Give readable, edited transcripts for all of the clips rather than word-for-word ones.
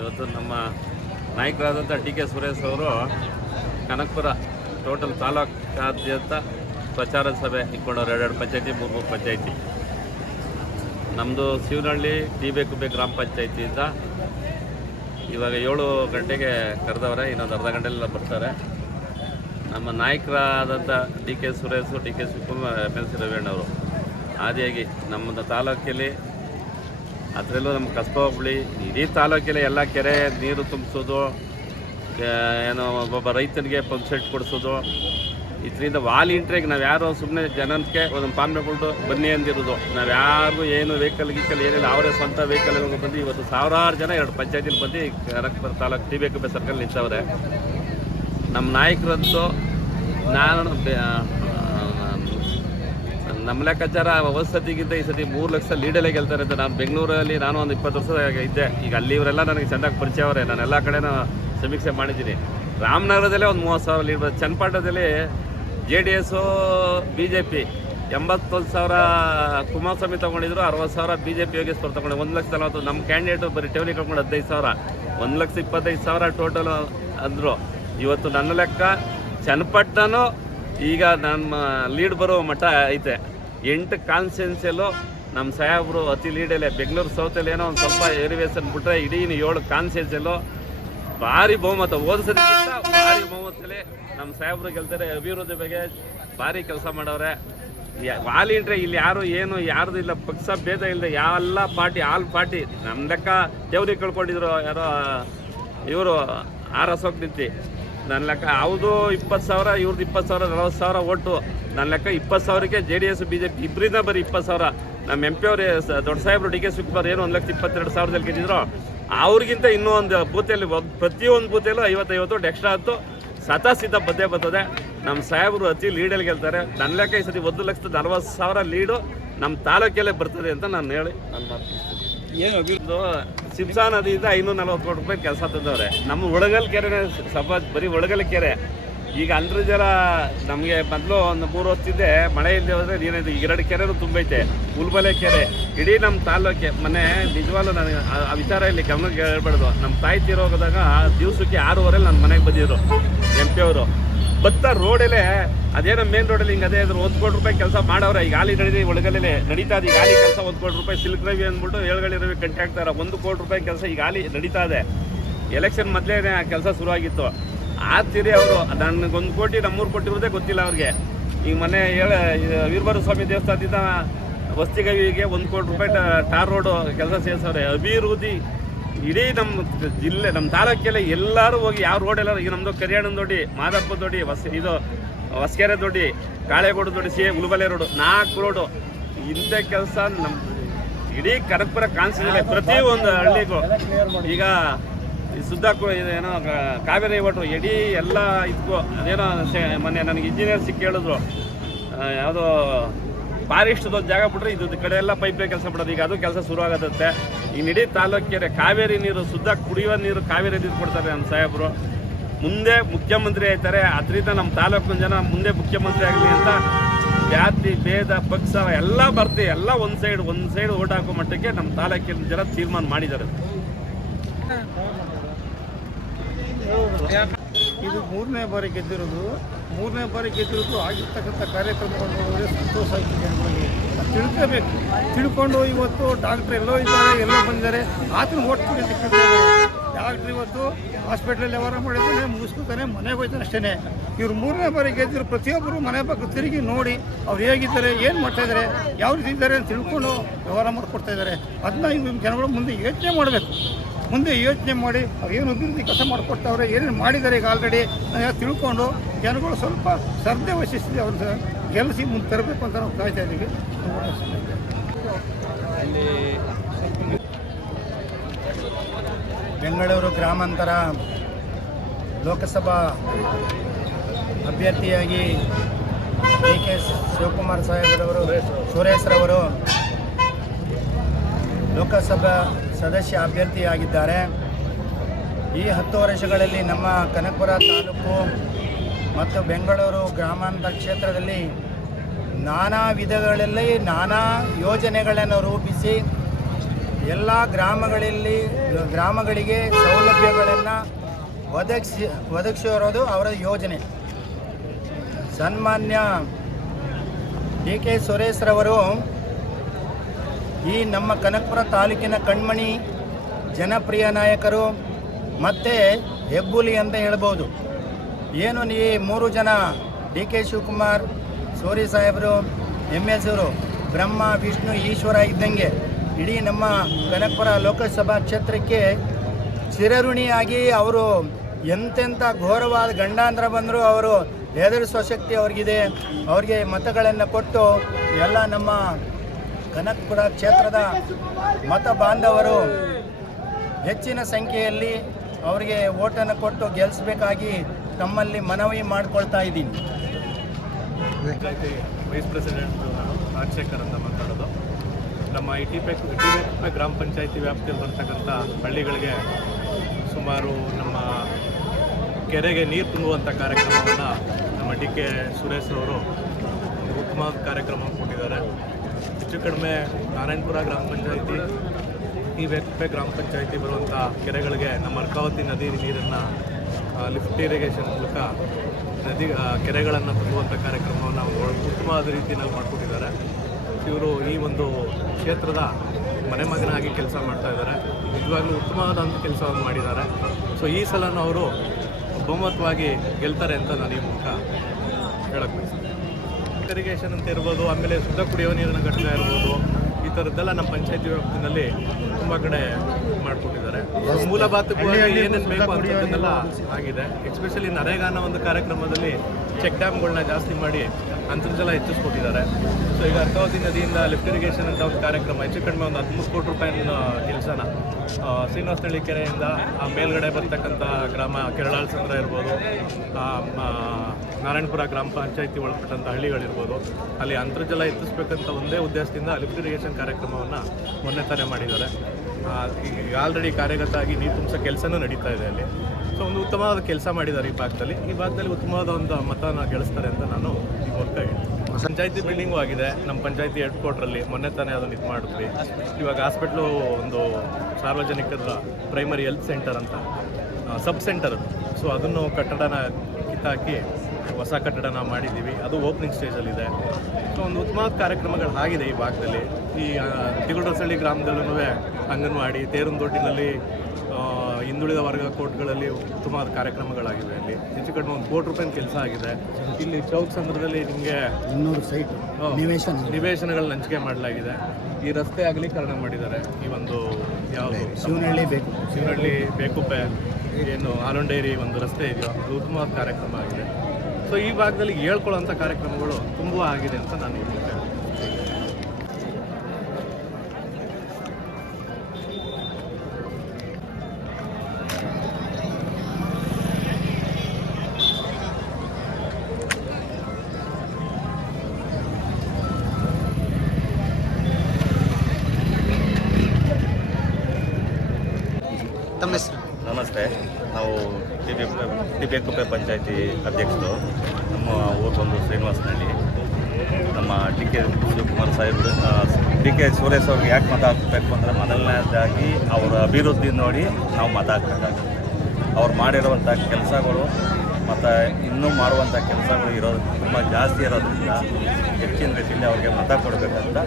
ಇವತ್ತು ನಮ್ಮ ನಾಯಕರಾದಂಥ ಡಿ ಕೆ ಸುರೇಶ್ ಅವರು ಕನಕಪುರ ಟೋಟಲ್ ತಾಲೂಕಾದ್ಯಂತ ಪ್ರಚಾರ ಸಭೆ ಇಟ್ಕೊಂಡವ್ರು. 2 ಪಂಚಾಯತಿ 3 ಪಂಚಾಯತಿ. ನಮ್ಮದು ಶಿವನಹಳ್ಳಿ ಡಿ.ಬಿ.ಕುಬ್ಬೆ ಗ್ರಾಮ ಪಂಚಾಯತಿಯಿಂದ ಇವಾಗ 7 ಗಂಟೆಗೆ ಕರೆದವ್ರೆ. ಇನ್ನೊಂದು ಅರ್ಧ ಗಂಟೆಲ್ಲ ಬರ್ತಾರೆ. ನಮ್ಮ ನಾಯಕರಾದಂಥ D K Suresh, D K Shivakumar, MLC. ರವಿಯಣ್ಣವರು ಆದಿಯಾಗಿ ನಮ್ಮ ತಾಲೂಕಲ್ಲಿ ಅದರಲ್ಲೂ ನಮ್ಮ ಕಸ್ಬಾ ಹೋಬಳಿ ಇಡೀ ತಾಲೂಕಲ್ಲಿ ಎಲ್ಲ ಕೆರೆ ನೀರು ತುಂಬಿಸೋದು, ಏನೋ ಒಬ್ಬೊಬ್ಬ ರೈತನಿಗೆ ಪಂಪ್ ಸೆಟ್ ಕೊಡಿಸೋದು, ಇದರಿಂದ ವಾಲಂಟ್ರಿಗೆ ನಾವು ಯಾರು ಸುಮ್ಮನೆ ಜನಕ್ಕೆ ಒಂದೊಂದು ಪಾಂಬೆ ಕೊಟ್ಟು ಬನ್ನಿ ಅಂದಿರೋದು. ನಾವು ಯಾರಿಗೂ ಏನು ವೆಹಿಕಲ್ ಏನಿಲ್ಲ, ಅವರೇ ಸ್ವಂತ ವೆಹಿಕಲ್ಗಳು ಬಂದು ಇವತ್ತು ಸಾವಿರಾರು ಜನ 2 ಪಂಚಾಯತಿಲಿ ಬಂದು ಕನಕಪುರ ತಾಲೂಕು ಡಿ.ಬಿ.ಕುಬ್ಬೆ ಸರ್ಕಲ್ ನಿಂತವ್ರೆ. ನಮ್ಮ ನಾಯಕರಂತೂ ನಮ್ಮ ಲೆಕ್ಕಾಚಾರ ವಸತಿಗಿಂತ ಈ ಸತಿ 3 ಲಕ್ಷ ಲೀಡಲ್ಲೇ ಗೆಲ್ತಾರೆ ಅಂತ. ನಾನು ಬೆಂಗಳೂರಲ್ಲಿ ಒಂದು 20 ವರ್ಷ ಇದ್ದೆ. ಈಗ ಅಲ್ಲಿ ಇವರೆಲ್ಲ ನನಗೆ ಚೆಂದಾಗಿ ಪರಿಚಯ ಅವರೇ. ನಾನು ಎಲ್ಲ ಕಡೆನೂ ಸಮೀಕ್ಷೆ ಮಾಡಿದ್ದೀನಿ. ರಾಮನಗರದಲ್ಲೇ ಒಂದು 30,000 ಲೀಡ್ ಬರ್ತದೆ. ಚನ್ನಪಟ್ಟಣದಲ್ಲಿ JDS BJP 81,000 Kumaraswamy ತೊಗೊಂಡಿದ್ರು, 60,000 BJP Yogeshwar ತೊಗೊಂಡು 1,40,000. ನಮ್ಮ ಕ್ಯಾಂಡಿಡೇಟು ಬರೀ ಠೇವಣಿ ಕಳ್ಕೊಂಡು 15,000, 1,25,000 ಟೋಟಲ್ ಅಂದರು. ಇವತ್ತು ನನ್ನ ಲೆಕ್ಕ ಚನ್ನಪಟ್ಟಣನೂ ಈಗ ನಮ್ಮ ಲೀಡ್ ಬರೋ ಮಟ್ಟ ಐತೆ. 8 ಕಾನ್ಸ್ಟಿಟ್ಯೂನ್ಸಿಯಲ್ಲೂ ನಮ್ಮ ಸಾಹೇಬರು ಅತಿ ಲೀಡಲ್ಲೇ. ಬೆಂಗಳೂರು ಸೌತಲ್ಲಿ ಏನೋ ಒಂದು ಸ್ವಲ್ಪ ಏರಿವೇಶನ್ ಬಿಟ್ಟರೆ ಇಡೀ 7 ಕಾನ್ಸ್ಟಿಟ್ಯೂನ್ಸಿಯಲ್ಲೂ ಭಾರಿ ಬಹುಮತ, ಓದಿಸೋದಕ್ಕಿಂತ ಭಾರಿ ಬಹುಮತದಲ್ಲಿ ನಮ್ಮ ಸಾಹೇಬರು ಗೆಲ್ತಾರೆ. ಅಭಿವೃದ್ಧಿ ಬಗ್ಗೆ ಭಾರಿ ಕೆಲಸ ಮಾಡವ್ರೆ. ವಾಲಂಟ್ರಿ ಇಲ್ಲಿ ಯಾರ್ದು ಇಲ್ಲ, ಪಕ್ಷ ಭೇದ ಇಲ್ಲದೆ ಎಲ್ಲ ಪಾರ್ಟಿ, ಆಲ್ ಪಾರ್ಟಿ. ನಮ್ಮ ಲೆಕ್ಕ ದೇವ್ರಿಗೆ ಕಳ್ಕೊಂಡಿದ್ರು ಯಾರೋ ಇವರು ಆರ್ ಅಶೋಕ್ ನಿಂತಿ. ನನ್ನ ಲೆಕ್ಕ ಹೌದು 20,000, ಇವ್ರದ್ದು 20,000, 40,000 ಓಟು. ನನ್ನ ಲೆಕ್ಕ 20,000ಕ್ಕೆ JDS BJP ಇಬ್ಬರಿಂದ ಬರೀ 20,000. ನಮ್ಮ MP ಅವರು ದೊಡ್ಡ ಸಾಹೇಬರು ಡಿ ಕೆ ಶಿವಕುಮಾರ್ ಏನು 1,22,000 ಗೆದ್ದಿದ್ರು. ಅವ್ರಿಗಿಂತ ಇನ್ನೂ ಒಂದು ಬೂತಲ್ಲಿ ಪ್ರತಿಯೊಂದು ಬೂತಲ್ಲೂ 50 ಎಕ್ಸ್ಟ್ರಾ ಹತ್ತು ಸಿದ್ಧ ಬಂದೇ ಬರ್ತದೆ. ನಮ್ಮ ಸಾಹೇಬರು ಅತಿ ಲೀಡಲ್ಲಿ ಗೆಲ್ತಾರೆ. ನನ್ನ ಲೆಕ್ಕ ಈ ಸತಿ 1,40,000 ಲೀಡು ನಮ್ಮ ತಾಲೂಕಲ್ಲೇ ಬರ್ತದೆ ಅಂತ ನಾನು ಹೇಳಿ ನಾನು ಮಾತಾಡ್ತೀನಿ. ಏನು ಅಭಿವೃದ್ಧಿ ಶಿಪ್ಸಾ ನದಿಯಿಂದ 540 ಕೋಟಿ ರೂಪಾಯಿ ಕೆಲಸ ತಂದವ್ರೆ. ನಮ್ಮ ಒಳಗಲ್ ಕೆರೆನೇ ಬರೀ ಒಳಗಲ್ ಕೆರೆ. ಈಗ ಅಂತರ್ಜಲ ನಮಗೆ ಮೊದಲು ಒಂದು 3 ವರ್ಷದಿಂದ ಮಳೆ ಇಲ್ಲದೆ ಹೋದರೆ ಏನಿದೆ. 2 ಕೆರೆನೂ ತುಂಬೈತೆ. ಉಲ್ಬಲೆ ಕೆರೆ ಇಡೀ ನಮ್ಮ ತಾಲೂಕೆ. ಮೊನ್ನೆ ನಿಜವಾಗ್ಲೂ ನನಗೆ ಆ ವಿಚಾರ ಇಲ್ಲಿ ಗಮನಕ್ಕೆ ಹೇಳ್ಬಾರ್ದು. ನಮ್ಮ ತಾಯಿ ತೀರೋಗದಾಗ ದಿವಸಕ್ಕೆ 6:15 ನನ್ನ ಮನೆಗೆ ಬಂದಿದ್ರು MP ಅವರು. ಭತ್ತ ರೋಡಲ್ಲೇ ಅದೇನೋ ಮೇನ್ ರೋಡಲ್ಲಿ ಹಿಂಗೆ ಅದೇ ಇದ್ರು 1 ಕೋಟಿ ರೂಪಾಯಿ ಕೆಲಸ ಮಾಡವ್ರೆ. ಈಗ ಗಾಲಿ ನಡೆದಿ ಒಳಗಲ್ಲೇ ನಡೀತಾ ಇದೆ. ಈಗ ಗಾಲಿ ಕೆಲಸ 1 ಕೋಟಿ ರೂಪಾಯಿ. ಸಿಲ್ಕ್ ರವಿ ಅಂದ್ಬಿಟ್ಟು 7 ರವಿ ಕಂಟಿ ಹಾಕ್ತಾರೆ. 1 ಕೋಟಿ ರೂಪಾಯಿ ಕೆಲಸ ಈಗ ಗಾಲಿ ನಡೀತಾ ಇದೆ. ಎಲೆಕ್ಷನ್ ಮೊದಲೇ ಕೆಲಸ ಶುರುವಾಗಿತ್ತು. ಆತಿರಿ ಅವರು ನನಗೆ 1 ಕೋಟಿ, ನಮ್ಮೂರು ಕೊಟ್ಟಿರೋದೇ ಗೊತ್ತಿಲ್ಲ ಅವ್ರಿಗೆ. ಈಗ ಮೊನ್ನೆ ವೀರಭದ್ರ ಸ್ವಾಮಿ ದೇವಸ್ಥಾನದಿಂದ ವಸ್ತಿಗವಿಗೆ 1 ಕೋಟಿ ರೂಪಾಯಿ ಟಾರ್ ರೋಡು ಕೆಲಸ ಸೇರಿಸವ್ರೆ. ಅಭಿವೃದ್ಧಿ ಇಡೀ ನಮ್ಮ ಜಿಲ್ಲೆ, ನಮ್ಮ ತಾಲೂಕಲ್ಲೇ ಎಲ್ಲರೂ ಹೋಗಿ ಯಾವ ರೋಡ್ ಎಲ್ಲರೂ. ಈಗ ನಮ್ಮದು ಕರಿಯಾಣದ ದೊಡ್ಡಿ, ಮಾದಪ್ಪ ದೊಡ್ಡಿ, ಹೊಸಕೆರೆ ದೊಡ್ಡಿ, ಕಾಳೆಗೋಡು ದೊಡ್ಡಿ, ಉಲ್ಬಲೆ ರೋಡು, 4 ರೋಡು. ಇಂಥ ಕೆಲಸ ನಮ್ಮ ಇಡೀ ಕನಕಪುರ ಕಾನ್ಸ್ಟಿಟ್ಯೂನ್ಸಿಯಲ್ಲಿ ಪ್ರತಿಯೊಂದು ಹಳ್ಳಿಗೂ. ಈಗ ಏನೋ ಕಾವೇರಿ ಒಟ್ಟು ಇಡೀ ಎಲ್ಲ ಇದಕ್ಕೂ ಅದೇನೋ ಮೊನ್ನೆ ನನಗೆ ಇಂಜಿನಿಯರ್ ಸಿಕ್ಕಿ ಹೇಳಿದ್ರು, ಯಾವುದೋ ಫಾರೆಸ್ಟ್ದೊಂದು ಜಾಗ ಬಿಟ್ರೆ ಇದು ಕಡೆ ಎಲ್ಲ ಪೈಪ್ಲೇ ಕೆಲಸ ಬಿಡೋದು. ಈಗ ಅದು ಕೆಲಸ ಶುರು ಆಗತ್ತೆ. ಈ ಇಡೀ ತಾಲೂಕಿಗೆ ಕಾವೇರಿ ನೀರು, ಶುದ್ಧ ಕುಡಿಯುವ ನೀರು ಕಾವೇರಿ ನೀರು ಕೊಡ್ತಾರೆ ನಮ್ಮ ಸಾಹೇಬರು. ಮುಂದೆ ಮುಖ್ಯಮಂತ್ರಿ ಆಯ್ತಾರೆ. ಅದರಿಂದ ನಮ್ಮ ತಾಲೂಕಿನ ಜನ ಮುಂದೆ ಮುಖ್ಯಮಂತ್ರಿ ಆಗಲಿ ಅಂತ ಜಾತಿ ಭೇದ ಪಕ್ಷ ಎಲ್ಲ ಬರ್ತೀವಿ. ಎಲ್ಲ ಒಂದು ಸೈಡ್ ಓಟ್ ಹಾಕೋ ಮಟ್ಟಕ್ಕೆ ನಮ್ಮ ತಾಲೂಕಿನ ಜನ ತೀರ್ಮಾನ ಮಾಡಿದ್ದಾರೆ. ಇದು 3ನೇ ಬಾರಿ ಗೆದ್ದಿರೋದು. 3ನೇ ಬಾರಿ ಗೆದ್ದಿರೋದು ಆಗಿರ್ತಕ್ಕಂಥ ಕಾರ್ಯಕ್ರಮಗಳು ನೋಡಿದ್ರೆ ಸಂತೋಷ ಆಯಿತು. ಜನಗಳಿಗೆ ತಿಳ್ಕೋಬೇಕು. ತಿಳ್ಕೊಂಡು ಇವತ್ತು ಡಾಕ್ಟ್ರ್ ಎಲ್ಲೋ ಇದ್ದಾರೆ, ಎಲ್ಲೋ ಬಂದಿದ್ದಾರೆ, ಆತನ ಓಟ್ ಕೊಡಿ ಅಂತ ಕೇಳ್ತಾರೆ. ಡಾಕ್ಟ್ರ್ ಇವತ್ತು ಹಾಸ್ಪಿಟ್ಲಲ್ಲಿ ವ್ಯವಹಾರ ಮಾಡಿದ್ದಾನೆ, ಮುಗಿಸ್ಕೊತಾನೆ, ಮನೆಗೆ ಹೋಗ್ತಾನೆ ಅಷ್ಟೇ. ಇವ್ರು 3ನೇ ಬಾರಿ ಗೆದ್ದಿರೋ ಪ್ರತಿಯೊಬ್ಬರು ಮನೆ ಪಕ್ಕ ತಿರುಗಿ ನೋಡಿ ಅವ್ರು ಹೇಗಿದ್ದಾರೆ, ಏನು ಮಾಡ್ತಾಯಿದ್ದಾರೆ, ಯಾವ ರೀತಿ ಇದ್ದಾರೆ ಅಂತ ತಿಳ್ಕೊಂಡು ವ್ಯವಹಾರ ಮಾಡಿಕೊಡ್ತಾ ಇದ್ದಾರೆ. ಅದನ್ನ ಇವ್ರು ಜನಗಳು ಮುಂದೆ ಯೋಚನೆ ಮಾಡಬೇಕು. ಮುಂದೆ ಯೋಚನೆ ಮಾಡಿ ಅವ್ರು ಏನು ಅಭಿವೃದ್ಧಿ ಕೆಲಸ ಮಾಡಿಕೊಡ್ತಾವ್ರೆ, ಏನೇನು ಮಾಡಿದ್ದಾರೆ ಈಗ ಆಲ್ರೆಡಿ ತಿಳ್ಕೊಂಡು ಜನಗಳು ಸ್ವಲ್ಪ ಶ್ರದ್ಧೆ ವಹಿಸಿ ಅವ್ರನ್ನ ಗೆಲ್ಲಿಸಿ ಮುಂದೆ ತರಬೇಕು ಅಂತ ನಾವು ಕಾಯ್ತಾ ಇದ್ದೀವಿ. ಬೆಂಗಳೂರು ಗ್ರಾಮಾಂತರ ಲೋಕಸಭಾ ಅಭ್ಯರ್ಥಿಯಾಗಿ ಡಿ ಕೆ ಶಿವಕುಮಾರ್ ಸಾಹೇಬರವರು, ಸುರೇಶ್ರವರು ಲೋಕಸಭಾ ಸದಸ್ಯ ಅಭ್ಯರ್ಥಿಯಾಗಿದ್ದಾರೆ. ಈ 10 ವರ್ಷಗಳಲ್ಲಿ ನಮ್ಮ ಕನಕಪುರ ತಾಲೂಕು ಮತ್ತು ಬೆಂಗಳೂರು ಗ್ರಾಮಾಂತರ ಕ್ಷೇತ್ರದಲ್ಲಿ ನಾನಾ ವಿಧಗಳಲ್ಲಿ ನಾನಾ ಯೋಜನೆಗಳನ್ನು ರೂಪಿಸಿ ಎಲ್ಲ ಗ್ರಾಮಗಳಿಗೆ ಸೌಲಭ್ಯಗಳನ್ನು ಒದಗಿಸಿರೋದು ಅವರ ಯೋಜನೆ. ಸನ್ಮಾನ್ಯ DK ಸುರೇಶ್ರವರು ಈ ನಮ್ಮ ಕನಕಪುರ ತಾಲೂಕಿನ ಕಣ್ಮಣಿ ಜನಪ್ರಿಯ ನಾಯಕರು ಮತ್ತು ಹೆಬ್ಬುಲಿ ಅಂತ ಹೇಳ್ಬೋದು. ಏನು ಈ 3 ಜನ DK ಶಿವಕುಮಾರ್, ಸೋರಿ ಸಾಹೇಬರು, MS ಅವರು ಬ್ರಹ್ಮ ವಿಷ್ಣು ಈಶ್ವರ ಇದ್ದಂಗೆ ಇಡೀ ನಮ್ಮ ಕನಕಪುರ ಲೋಕಸಭಾ ಕ್ಷೇತ್ರಕ್ಕೆ ಚಿರಋಣಿಯಾಗಿ ಅವರು ಎಂತೆಂಥ ಘೋರವಾದ ಗಂಡಾಂತರ ಬಂದರೂ ಅವರು ಎದುರಿಸುವ ಶಕ್ತಿ ಅವ್ರಿಗಿದೆ. ಅವ್ರಿಗೆ ಮತಗಳನ್ನು ಕೊಟ್ಟು ಎಲ್ಲ ನಮ್ಮ ಕನಕಪುರ ಕ್ಷೇತ್ರದ ಮತ ಬಾಂಧವರು ಹೆಚ್ಚಿನ ಸಂಖ್ಯೆಯಲ್ಲಿ ಅವರಿಗೆ ಓಟನ್ನು ಕೊಟ್ಟು ಗೆಲ್ಲಿಸಬೇಕಾಗಿ ತಮ್ಮಲ್ಲಿ ಮನವಿ ಮಾಡಿಕೊಳ್ತಾ ಇದ್ದೀನಿ. ವೈಸ್ ಪ್ರೆಸಿಡೆಂಟ್ ರಾಜಶೇಖರ್ ಅಂತ ಮಾತಾಡೋದು. ನಮ್ಮ ಟಿಬೇಕುಪ್ಪೆ ಗ್ರಾಮ ಪಂಚಾಯಿತಿ ವ್ಯಾಪ್ತಿಯಲ್ಲಿ ಬರ್ತಕ್ಕಂಥ ಹಳ್ಳಿಗಳಿಗೆ ಸುಮಾರು ನಮ್ಮ ಕೆರೆಗೆ ನೀರು ತುಂಬುವಂಥ ಕಾರ್ಯಕ್ರಮವನ್ನು ನಮ್ಮ DK ಸುರೇಶ್ರವರು ಉತ್ತಮವಾದ ಕಾರ್ಯಕ್ರಮ ಕೊಟ್ಟಿದ್ದಾರೆ. ಹೆಚ್ಚು ಕಡಿಮೆ ನಾರಾಯಣಪುರ ಗ್ರಾಮ ಪಂಚಾಯಿತಿ, ಟಿಬೇಕುಪ್ಪೆ ಗ್ರಾಮ ಪಂಚಾಯಿತಿ ಬರುವಂಥ ಕೆರೆಗಳಿಗೆ ನಮ್ಮ ಅರ್ಕಾವತಿ ನದಿ ನೀರನ್ನು ಲಿಫ್ಟ್ ಇರಿಗೇಷನ್ ಮೂಲಕ ಕೆರೆಗಳನ್ನು ತುಂಬುವಂಥ ಕಾರ್ಯಕ್ರಮವನ್ನು ಉತ್ತಮವಾದ ರೀತಿಯಲ್ಲಿ ಮಾಡಿಕೊಟ್ಟಿದ್ದಾರೆ. ಇವರು ಈ ಒಂದು ಕ್ಷೇತ್ರದ ಮನೆ ಮಗನಾಗಿ ಕೆಲಸ ಮಾಡ್ತಾ ಇದ್ದಾರೆ. ನಿಜವಾಗ್ಲೂ ಉತ್ತಮವಾದಂಥ ಕೆಲಸವನ್ನು ಮಾಡಿದ್ದಾರೆ. ಸೊ ಈ ಸಲನೂ ಅವರು ಬಹುಮತವಾಗಿ ಗೆಲ್ತಾರೆ ಅಂತ ನಾನು ಈ ಮೂಲಕ ಹೇಳಕ್ಕೆ ಬಯಸ್ತೀನಿ. ಇರಿಗೇಷನ್ ಅಂತ ಇರ್ಬೋದು, ಆಮೇಲೆ ಶುದ್ಧ ಕುಡಿಯುವ ನೀರಿನ ಘಟಕ ಇರ್ಬೋದು, ಈ ಥರದ್ದೆಲ್ಲ ನಮ್ಮ ಪಂಚಾಯತಿ ವ್ಯಾಪ್ತಿನಲ್ಲಿ ತುಂಬ ಕಡೆ ಮಾಡಿಕೊಟ್ಟಿದ್ದಾರೆ. ಮೂಲಭೂತವಾಗಿ ಏನೇನು ಬೇಕು ಅಂತದನ್ನೆಲ್ಲ ಆಗಿದೆ. ಎಸ್ಪೆಷಲಿ ನರೇಗಾನ ಒಂದು ಕಾರ್ಯಕ್ರಮದಲ್ಲಿ ಚೆಕ್ ಡ್ಯಾಮ್ಗಳನ್ನ ಜಾಸ್ತಿ ಮಾಡಿ ಅಂತರ್ಜಲ ಹೆಚ್ಚಿಸ್ಕೊಟ್ಟಿದ್ದಾರೆ. ಸೊ ಈಗ ಅರ್ಕಾವತಿ ನದಿಯಿಂದ ಲಿಫ್ಟ್ ಇರಿಗೇಷನ್ ಅಂತ ಒಂದು ಕಾರ್ಯಕ್ರಮ ಹೆಚ್ಚು ಕಡಿಮೆ ಒಂದು 13 ಕೋಟಿ ರೂಪಾಯಿನ ಕೆಲಸನ ಶ್ರೀನಿವಾಸನಹಳ್ಳಿ ಕೆರೆಯಿಂದ ಆ ಮೇಲ್ಗಡೆ ಬರ್ತಕ್ಕಂಥ ಗ್ರಾಮ ಕೆರಳಾಳ್ ಸಂದ್ರ ಇರ್ಬೋದು, ನಾರಾಯಣಪುರ ಗ್ರಾಮ ಪಂಚಾಯಿತಿ ಒಳಪಟ್ಟಂಥ ಹಳ್ಳಿಗಳಿರ್ಬೋದು, ಅಲ್ಲಿ ಅಂತರ್ಜಲ ಹೆಚ್ಚಿಸ್ಬೇಕಂತ ಒಂದೇ ಉದ್ದೇಶದಿಂದ ಲಿಫ್ಟ್ ಇರಿಗೇಷನ್ ಕಾರ್ಯಕ್ರಮವನ್ನು ಮೊನ್ನೆ ತಾನೇ ಮಾಡಿದ್ದಾರೆ. ಈಗ ಆಲ್ರೆಡಿ ಕಾರ್ಯಗತ ಆಗಿ ನೀರು ತುಂಬಿಸೋ ಕೆಲಸನೂ ನಡೀತಾ ಇದೆ ಅಲ್ಲಿ. ಸೊ ಒಂದು ಉತ್ತಮವಾದ ಕೆಲಸ ಮಾಡಿದ್ದಾರೆ ಈ ಭಾಗದಲ್ಲಿ ಉತ್ತಮವಾದ ಒಂದು ಮತನ ಗೆಲ್ಲಿಸ್ತಾರೆ ಅಂತ ನಾನು ಈ ಮೂಲಕ ಹೇಳ್ತೀನಿ. ಪಂಚಾಯತಿ ಬಿಲ್ಡಿಂಗು ಆಗಿದೆ. ನಮ್ಮ ಪಂಚಾಯತಿ ಹೆಡ್ ಕ್ವಾರ್ಟ್ರಲ್ಲಿ ಮೊನ್ನೆ ತಾನೇ ಅದನ್ನು ಇದು ಮಾಡಿದ್ವಿ. ಇವಾಗ ಹಾಸ್ಪಿಟ್ಲು ಒಂದು ಸಾರ್ವಜನಿಕರ ಪ್ರೈಮರಿ ಹೆಲ್ತ್ ಸೆಂಟರ್ ಅಂತ ಸಬ್ ಸೆಂಟರ್ ಅದು. ಸೊ ಅದನ್ನು ಕಟ್ಟಡನ ಕಿತ್ತಾಕಿ ಹೊಸ ಕಟ್ಟಡನ ಮಾಡಿದ್ದೀವಿ. ಅದು ಓಪನಿಂಗ್ ಸ್ಟೇಜಲ್ಲಿದೆ. ಸೊ ಒಂದು ಉತ್ತಮವಾದ ಕಾರ್ಯಕ್ರಮಗಳು ಆಗಿದೆ ಈ ಭಾಗದಲ್ಲಿ. ಈ ತಿಗುಡಸಳ್ಳಿ ಗ್ರಾಮದಲ್ಲೂ ಅಂಗನವಾಡಿ, ತೇರುಂದೊಡ್ಡಿನಲ್ಲಿ ಹಿಂದುಳಿದ ವರ್ಗ ಕೋರ್ಟ್ಗಳಲ್ಲಿ ಉತ್ತಮವಾದ ಕಾರ್ಯಕ್ರಮಗಳಾಗಿವೆ. ಅಲ್ಲಿ ಹೆಚ್ಚು ಕಡಿಮೆ 1 ಕೋಟಿ ರೂಪಾಯಿನ ಕೆಲಸ ಆಗಿದೆ. ಇಲ್ಲಿ ಚೌಕ್ ಸಂದ್ರದಲ್ಲಿ ನಿಮಗೆ 200 ಸೈಟ್ ನಿವೇಶನಗಳನ್ನ ಹಂಚಿಕೆ ಮಾಡಲಾಗಿದೆ. ಈ ರಸ್ತೆ ಅಗಲೀಕರಣ ಮಾಡಿದ್ದಾರೆ. ಈ ಒಂದು ಯಾವುದು ಶಿವನಹಳ್ಳಿ ಬೇಕುಪ್ಪೆ ಏನು ಹಾಲೊನ್ ಡೈರಿ ಒಂದು ರಸ್ತೆ ಇದೆಯೋ ಅದು ಉತ್ತಮವಾದ ಕಾರ್ಯಕ್ರಮ ಆಗಿದೆ. ಸೊ ಈ ಭಾಗದಲ್ಲಿ ಹೇಳ್ಕೊಳ್ಳೋಂಥ ಕಾರ್ಯಕ್ರಮಗಳು ತುಂಬ ಆಗಿದೆ ಅಂತ ನಾನು ಈ ಮೂಲಕ ತಮ್ಮ ಹೆಸರು? ನಮಸ್ತೆ. ನಾವು ಟಿಬೇಕುಪ್ಪೆ ಪಂಚಾಯತಿ ಅಧ್ಯಕ್ಷರು. ನಮ್ಮ ಊರು ಬಂದು ಶ್ರೀನಿವಾಸನಹಳ್ಳಿ. ನಮ್ಮ DK ಶಿವಕುಮಾರ್ ಸಾಹೇಬರು, DK ಸುರೇಶ್ ಅವ್ರಿಗೆ ಯಾಕೆ ಮತ ಹಾಕಬೇಕು ಅಂದರೆ ಮೊದಲನೇದಾಗಿ ಅವರ ಅಭಿವೃದ್ಧಿ ನೋಡಿ ನಾವು ಮತ ಹಾಕಬೇಕಾಗುತ್ತೆ. ಅವ್ರು ಮಾಡಿರುವಂಥ ಕೆಲಸಗಳು ಮತ್ತು ಇನ್ನೂ ಮಾಡುವಂಥ ಕೆಲಸಗಳು ಇರೋದು ತುಂಬ ಜಾಸ್ತಿ ಇರೋದ್ರಿಂದ ಹೆಚ್ಚಿನ ರೀತಿಯಲ್ಲಿ ಅವ್ರಿಗೆ ಮತ ಕೊಡಬೇಕಂತ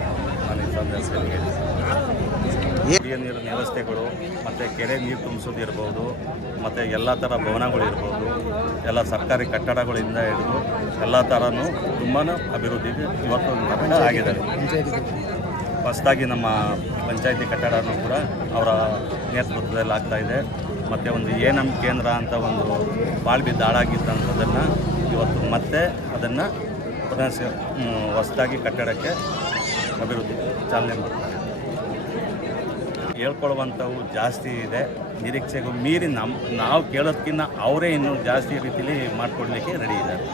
ನಾನು ಈ ಸಂದರ್ಭದಲ್ಲಿ ಹೇಳ್ತೀನಿ. ಕುಡಿಯೋ ನೀರಿನ ವ್ಯವಸ್ಥೆಗಳು ಮತ್ತು ಕೆರೆ ನೀರು ತುಂಬಿಸೋದು ಇರ್ಬೋದು, ಮತ್ತು ಎಲ್ಲ ಥರ ಭವನಗಳು ಇರ್ಬೋದು, ಎಲ್ಲ ಸರ್ಕಾರಿ ಕಟ್ಟಡಗಳಿಂದ ಹಿಡಿದು ಎಲ್ಲ ಥರನೂ ತುಂಬಾ ಅಭಿವೃದ್ಧಿಗೆ ಇವತ್ತು ಆಗಿದೆ. ಹೊಸದಾಗಿ ನಮ್ಮ ಪಂಚಾಯತಿ ಕಟ್ಟಡನೂ ಕೂಡ ಅವರ ನೇತೃತ್ವದಲ್ಲಿ ಆಗ್ತಾಯಿದೆ. ಮತ್ತು ಒಂದು ಏನಮ್ ಕೇಂದ್ರ ಅಂತ ಒಂದು ಬಾಳ್ ಬಿದ್ದು ಹಾಳಾಗಿದ್ದಂಥದ್ದನ್ನು ಇವತ್ತು ಮತ್ತೆ ಅದನ್ನು ಹೊಸದಾಗಿ ಕಟ್ಟಡಕ್ಕೆ ಅಭಿವೃದ್ಧಿ ಚಾಲನೆ ಮಾಡ್ತಾರೆ. ಹೇಳ್ಕೊಳ್ಳುವಂಥವು ಜಾಸ್ತಿ ಇದೆ. ನಿರೀಕ್ಷೆಗೂ ಮೀರಿ ನಾವು ಕೇಳೋದಕ್ಕಿಂತ ಅವರೇ ಇನ್ನೂ ಜಾಸ್ತಿ ರೀತಿಯಲ್ಲಿ ಮಾಡಿಕೊಡ್ಲಿಕ್ಕೆ ರೆಡಿ ಇದ್ದಾರೆ.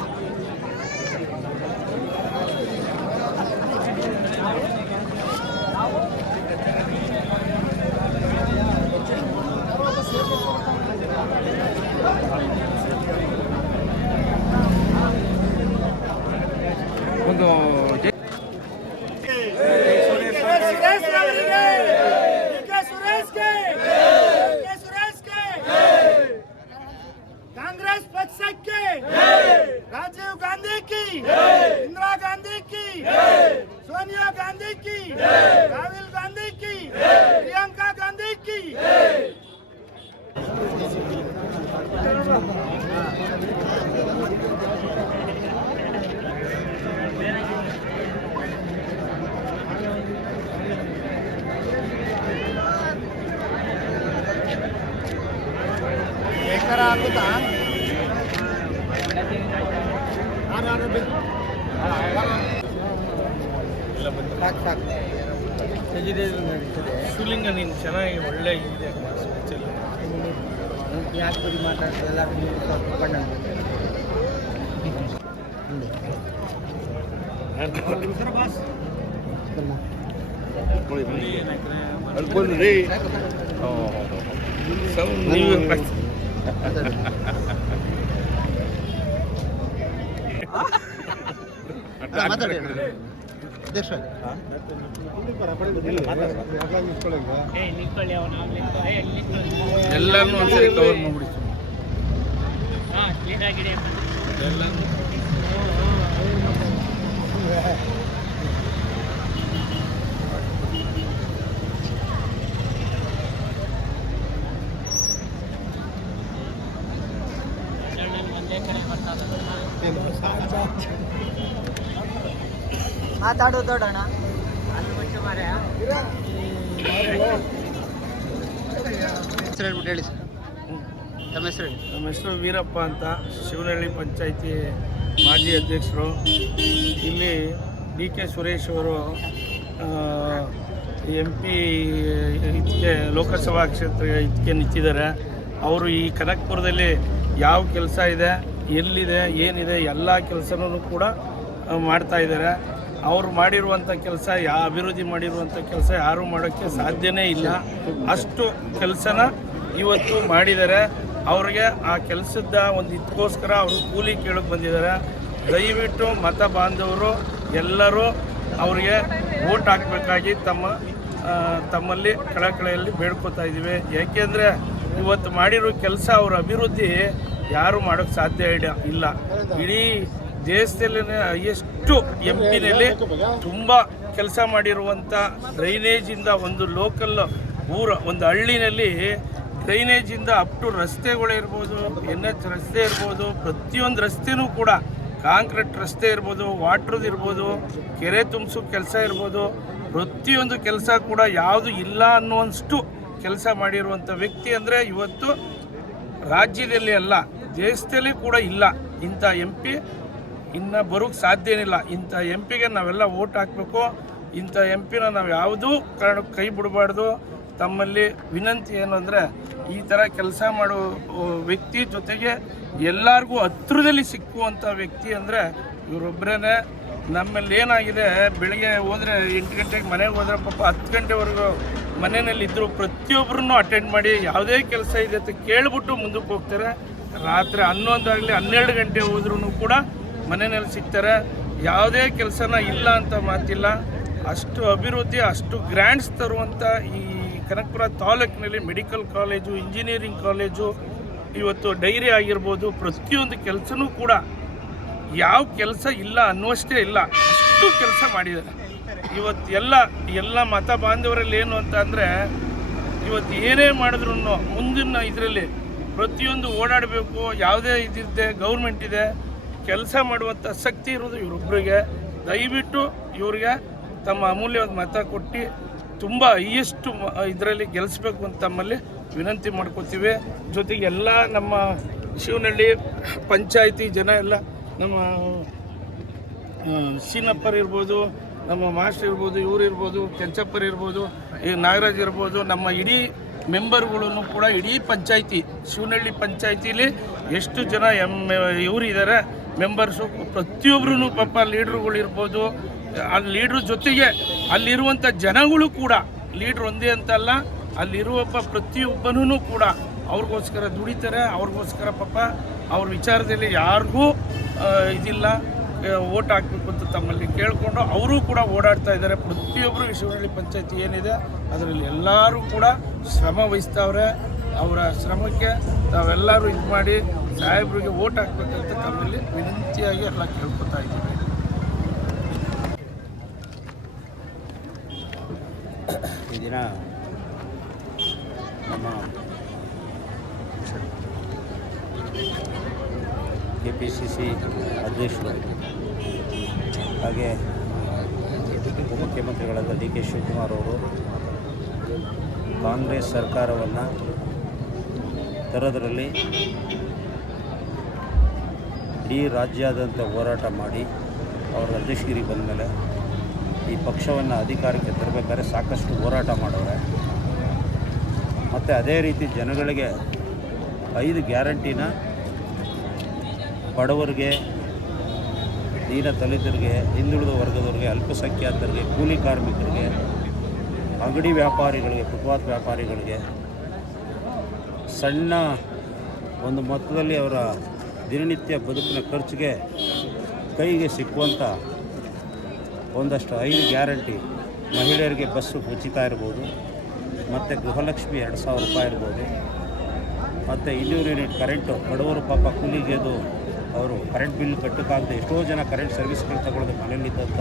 ಒಂದು ರಾಹುಲ್ ಗಾಂಧಿ ಕಿ, ಪ್ರಿಯಾಂಕಾ ಗಾಂಧಿ ಕಿ. ಎಕರ ಆಗುತ್ತಾ? ಶಿವಲಿಂಗ ನೀನು ಚೆನ್ನಾಗಿ ಒಳ್ಳೆ ಇದೆ ಯಾಕೆ ಬರೀ ಮಾತಾಡ್ತಾರೆ ಮಾತಾಡಿ ಅಧ್ಯಕ್ಷ. ಎಲ್ಲರನ್ನೂ ಒಂದ್ಸರಿ ಕವರ್ ಮಾಡ್ಬಿಡಿ. ಎಲ್ಲರೂ ಮಾತಾಡೋದು ದೊಡ್ಡಣ್ಣ. ಹೆಸರು ಹೇಳ್ಬಿಟ್ಟು ಹೇಳಿ ಸರ್. ತಮ್ಮ ಹೆಸರು ಹೇಳಿ. ನಮ್ಮ ಹೆಸರು ವೀರಪ್ಪ ಅಂತ, ಶಿವನಹಳ್ಳಿ ಪಂಚಾಯಿತಿ ಮಾಜಿ ಅಧ್ಯಕ್ಷರು. ಇಲ್ಲಿ ಡಿ ಕೆ ಸುರೇಶ್ ಅವರು MP ಇದಕ್ಕೆ ಲೋಕಸಭಾ ಕ್ಷೇತ್ರ ಇದಕ್ಕೆ ನಿಂತಿದ್ದಾರೆ. ಅವರು ಈ ಕನಕಪುರದಲ್ಲಿ ಯಾವ ಕೆಲಸ ಇದೆ, ಎಲ್ಲಿದೆ, ಏನಿದೆ ಎಲ್ಲ ಕೆಲಸನೂ ಕೂಡ ಮಾಡ್ತಾ ಇದ್ದಾರೆ. ಅವರು ಮಾಡಿರುವಂಥ ಕೆಲಸ, ಅಭಿವೃದ್ಧಿ ಮಾಡಿರುವಂಥ ಕೆಲಸ ಯಾರೂ ಮಾಡೋಕ್ಕೆ ಸಾಧ್ಯನೇ ಇಲ್ಲ. ಅಷ್ಟು ಕೆಲಸನ ಇವತ್ತು ಮಾಡಿದ್ದಾರೆ. ಅವ್ರಿಗೆ ಆ ಕೆಲಸದ ಒಂದು ಇದಕ್ಕೋಸ್ಕರ ಅವರು ಕೂಲಿ ಕೇಳಕ್ಕೆ ಬಂದಿದ್ದಾರೆ. ದಯವಿಟ್ಟು ಮತ ಬಾಂಧವರು ಎಲ್ಲರೂ ಅವರಿಗೆ ವೋಟ್ ಹಾಕಬೇಕಾಗಿ ತಮ್ಮಲ್ಲಿ ಕಳಕಳಿಯಲ್ಲಿ ಬೇಡ್ಕೊತಾ ಇದ್ದೀವಿ. ಏಕೆಂದರೆ ಇವತ್ತು ಮಾಡಿರೋ ಕೆಲಸ, ಅವರ ಅಭಿವೃದ್ಧಿ ಯಾರೂ ಮಾಡೋಕ್ಕೆ ಸಾಧ್ಯ ಇಲ್ಲ. ಇಡೀ ದೇಶದಲ್ಲಿ ಎಷ್ಟು MP ತುಂಬ ಕೆಲಸ ಮಾಡಿರುವಂಥ ಡ್ರೈನೇಜಿಂದ, ಒಂದು ಲೋಕಲ್ ಒಂದು ಹಳ್ಳಿನಲ್ಲಿ ಡ್ರೈನೇಜಿಂದ ಅಪ್ ಟು ರಸ್ತೆಗಳಿರ್ಬೋದು, NH ರಸ್ತೆ ಇರ್ಬೋದು, ಪ್ರತಿಯೊಂದು ರಸ್ತೆನೂ ಕೂಡ ಕಾಂಕ್ರೀಟ್ ರಸ್ತೆ ಇರ್ಬೋದು, ವಾಟ್ರದ್ದು ಇರ್ಬೋದು, ಕೆರೆ ತುಂಬಿಸೋ ಕೆಲಸ ಇರ್ಬೋದು, ಪ್ರತಿಯೊಂದು ಕೆಲಸ ಕೂಡ ಯಾವುದು ಇಲ್ಲ ಅನ್ನುವಷ್ಟು ಕೆಲಸ ಮಾಡಿರುವಂಥ ವ್ಯಕ್ತಿ ಅಂದರೆ ಇವತ್ತು ರಾಜ್ಯದಲ್ಲಿ ಅಲ್ಲ, ದೇಶದಲ್ಲಿ ಕೂಡ ಇಲ್ಲ. ಇಂಥ MP ಇನ್ನು ಬರೋಕ್ಕೆ ಸಾಧ್ಯನಿಲ್ಲ. ಇಂಥ MP ನಾವೆಲ್ಲ ವೋಟ್ ಹಾಕಬೇಕು. ಇಂಥ MP ನಾವು ಯಾವುದೂ ಕಾರಣಕ್ಕೆ ಕೈ ಬಿಡಬಾರ್ದು. ತಮ್ಮಲ್ಲಿ ವಿನಂತಿ ಏನು ಅಂದರೆ, ಈ ಥರ ಕೆಲಸ ಮಾಡೋ ವ್ಯಕ್ತಿ ಜೊತೆಗೆ ಎಲ್ಲರಿಗೂ ಹತ್ತಿರದಲ್ಲಿ ಸಿಕ್ಕುವಂಥ ವ್ಯಕ್ತಿ ಅಂದರೆ ಇವರೊಬ್ಬರೇ. ನಮ್ಮಲ್ಲಿ ಏನಾಗಿದೆ, ಬೆಳಿಗ್ಗೆ ಹೋದರೆ 8 ಗಂಟೆಗೆ ಮನೆಗೆ ಹೋದರೆ ಪಾಪ 10 ಗಂಟೆವರೆಗೂ ಮನೆಯಲ್ಲಿ ಇದ್ದರು ಪ್ರತಿಯೊಬ್ಬರನ್ನು ಅಟೆಂಡ್ ಮಾಡಿ ಯಾವುದೇ ಕೆಲಸ ಇದೆ ಅಂತ ಕೇಳಿಬಿಟ್ಟು ಮುಂದಕ್ಕೆ ಹೋಗ್ತಾರೆ. ರಾತ್ರಿ 11 ಆಗಲಿ 12 ಗಂಟೆ ಹೋದ್ರೂ ಕೂಡ ಮನೆಯಲ್ಲಿ ಸಿಗ್ತಾರೆ. ಯಾವುದೇ ಕೆಲಸನ ಇಲ್ಲ ಅಂತ ಮಾತಿಲ್ಲ. ಅಷ್ಟು ಅಭಿವೃದ್ಧಿ, ಅಷ್ಟು ಗ್ರ್ಯಾಂಡ್ಸ್ ತರುವಂಥ ಈ ಕನಕಪುರ ತಾಲೂಕಿನಲ್ಲಿ ಮೆಡಿಕಲ್ ಕಾಲೇಜು, ಇಂಜಿನಿಯರಿಂಗ್ ಕಾಲೇಜು, ಇವತ್ತು ಡೈರಿ ಆಗಿರ್ಬೋದು, ಪ್ರತಿಯೊಂದು ಕೆಲಸನೂ ಕೂಡ ಯಾವ ಕೆಲಸ ಇಲ್ಲ ಅನ್ನುವಷ್ಟೇ ಇಲ್ಲ, ಅಷ್ಟು ಕೆಲಸ ಮಾಡಿದ್ದಾರೆ. ಇವತ್ತು ಎಲ್ಲ ಮತ ಬಾಂಧವರಲ್ಲಿ ಏನು ಅಂತ ಅಂದರೆ, ಇವತ್ತು ಏನೇ ಮಾಡಿದ್ರು ಮುಂದಿನ ಇದರಲ್ಲಿ ಪ್ರತಿಯೊಂದು ಓಡಾಡಬೇಕು. ಯಾವುದೇ ಇದಿದೆ, ಗೌರ್ಮೆಂಟ್ ಇದೆ, ಕೆಲಸ ಮಾಡುವಂಥ ಶಕ್ತಿ ಇರೋದು ಇವರೊಬ್ಬರಿಗೆ. ದಯವಿಟ್ಟು ಇವರಿಗೆ ತಮ್ಮ ಅಮೂಲ್ಯವಾದ ಮತ ಕೊಟ್ಟು ತುಂಬ ಹೈಯೆಸ್ಟ್ ಇದರಲ್ಲಿ ಗೆಲ್ಲಿಸ್ಬೇಕು ಅಂತ ತಮ್ಮಲ್ಲಿ ವಿನಂತಿ ಮಾಡ್ಕೋತೀವಿ. ಜೊತೆಗೆ ಎಲ್ಲ ನಮ್ಮ ಶಿವನಹಳ್ಳಿ ಪಂಚಾಯಿತಿ ಜನ ಎಲ್ಲ, ನಮ್ಮ ಸೀನಪ್ಪರ್ ಇರ್ಬೋದು, ನಮ್ಮ ಮಾಸ್ಟರ್ ಇರ್ಬೋದು, ಇವ್ರು ಇರ್ಬೋದು, ಕೆಂಚಪ್ಪರ್ ಇರ್ಬೋದು, ಈ ನಾಗರಾಜ್ ಇರ್ಬೋದು, ನಮ್ಮ ಇಡೀ ಮೆಂಬರ್ಗಳನ್ನು ಕೂಡ ಇಡೀ ಪಂಚಾಯಿತಿ, ಶಿವನಹಳ್ಳಿ ಪಂಚಾಯಿತಿಲಿ ಎಷ್ಟು ಜನ ಇವರಿದ್ದಾರೆ ಮೆಂಬರ್ಸು, ಪ್ರತಿಯೊಬ್ಬರೂ ಪಾಪ ಲೀಡ್ರುಗಳು ಇರ್ಬೋದು. ಆ ಲೀಡ್ರ್ ಜೊತೆಗೆ ಅಲ್ಲಿರುವಂಥ ಜನಗಳು ಕೂಡ, ಲೀಡ್ರ್ ಒಂದೇ ಅಂತಲ್ಲ, ಅಲ್ಲಿರುವ ಪ್ರತಿಯೊಬ್ಬನೂ ಕೂಡ ಅವ್ರಿಗೋಸ್ಕರ ದುಡಿತಾರೆ. ಅವ್ರಿಗೋಸ್ಕರ ಪಾಪ ಅವ್ರ ವಿಚಾರದಲ್ಲಿ ಯಾರಿಗೂ ಇದಿಲ್ಲ, ಓಟ್ ಹಾಕಬೇಕು ಅಂತ ತಮ್ಮಲ್ಲಿ ಕೇಳಿಕೊಂಡು ಅವರು ಕೂಡ ಓಡಾಡ್ತಾ ಇದ್ದಾರೆ. ಪ್ರತಿಯೊಬ್ಬರು ಶಿವನಹಳ್ಳಿ ಪಂಚಾಯತಿ ಏನಿದೆ ಅದರಲ್ಲಿ ಎಲ್ಲರೂ ಕೂಡ ಶ್ರಮ ವಹಿಸ್ತಾವ್ರೆ. ಅವರ ಶ್ರಮಕ್ಕೆ ತಾವೆಲ್ಲರೂ ಇದು ಮಾಡಿ ಸಾಹೇಬ್ರಿಗೆ ಓಟ್ ಹಾಕ್ಬೇಕಂತ ತಮ್ಮಲ್ಲಿ ವಿನಂತಿಯಾಗಿ ಎಲ್ಲ ಕೇಳ್ಕೊತಾ ಇದ್ದೀವಿ. ದಿನ ನಮ್ಮ KPCC ಅಧ್ಯಕ್ಷರು ಹಾಗೆ ಉಪಮುಖ್ಯಮಂತ್ರಿಗಳಾದ DK ಶಿವಕುಮಾರ್ ಅವರು ಕಾಂಗ್ರೆಸ್ ಸರ್ಕಾರವನ್ನು ತರೋದರಲ್ಲಿ ಇಡೀ ರಾಜ್ಯಾದ್ಯಂತ ಹೋರಾಟ ಮಾಡಿ ಅವರ ಅಧ್ಯಕ್ಷಗಿರಿ ಬಂದ ಮೇಲೆ ಈ ಪಕ್ಷವನ್ನು ಅಧಿಕಾರಕ್ಕೆ ತರಬೇಕಾದ್ರೆ ಸಾಕಷ್ಟು ಹೋರಾಟ ಮಾಡವ್ರೆ. ಮತ್ತು ಅದೇ ರೀತಿ ಜನಗಳಿಗೆ 5 ಗ್ಯಾರಂಟಿನ ಬಡವರಿಗೆ, ದೀನ ದಲಿತರಿಗೆ, ಹಿಂದುಳಿದ ವರ್ಗದವರಿಗೆ, ಅಲ್ಪಸಂಖ್ಯಾತರಿಗೆ, ಕೂಲಿ ಕಾರ್ಮಿಕರಿಗೆ, ಅಂಗಡಿ ವ್ಯಾಪಾರಿಗಳಿಗೆ, ಫುಟ್ಪಾತ್ ವ್ಯಾಪಾರಿಗಳಿಗೆ ಸಣ್ಣ ಒಂದು ಮೊತ್ತದಲ್ಲಿ ಅವರ ದಿನನಿತ್ಯ ಬದುಕಿನ ಖರ್ಚಿಗೆ ಕೈಗೆ ಸಿಕ್ಕುವಂಥ ಒಂದಷ್ಟು 5 ಗ್ಯಾರಂಟಿ, ಮಹಿಳೆಯರಿಗೆ ಬಸ್ಸು ಉಚಿತ ಇರ್ಬೋದು, ಮತ್ತು ಗೃಹಲಕ್ಷ್ಮಿ 2,000 ರೂಪಾಯಿ ಇರ್ಬೋದು, ಮತ್ತು 200 ಯೂನಿಟ್ ಕರೆಂಟು ಬಡವರು ಪಾಪ ಕೂಲಿಗೆದು ಅವರು ಕರೆಂಟ್ ಬಿಲ್ ಕಟ್ಟೋಕ್ಕಾಗದೆ ಎಷ್ಟೋ ಜನ ಕರೆಂಟ್ ಸರ್ವಿಸ್ಗಳು ತಗೊಳ್ಳೋದು ಮನೆಯಲ್ಲಿದ್ದಂಥ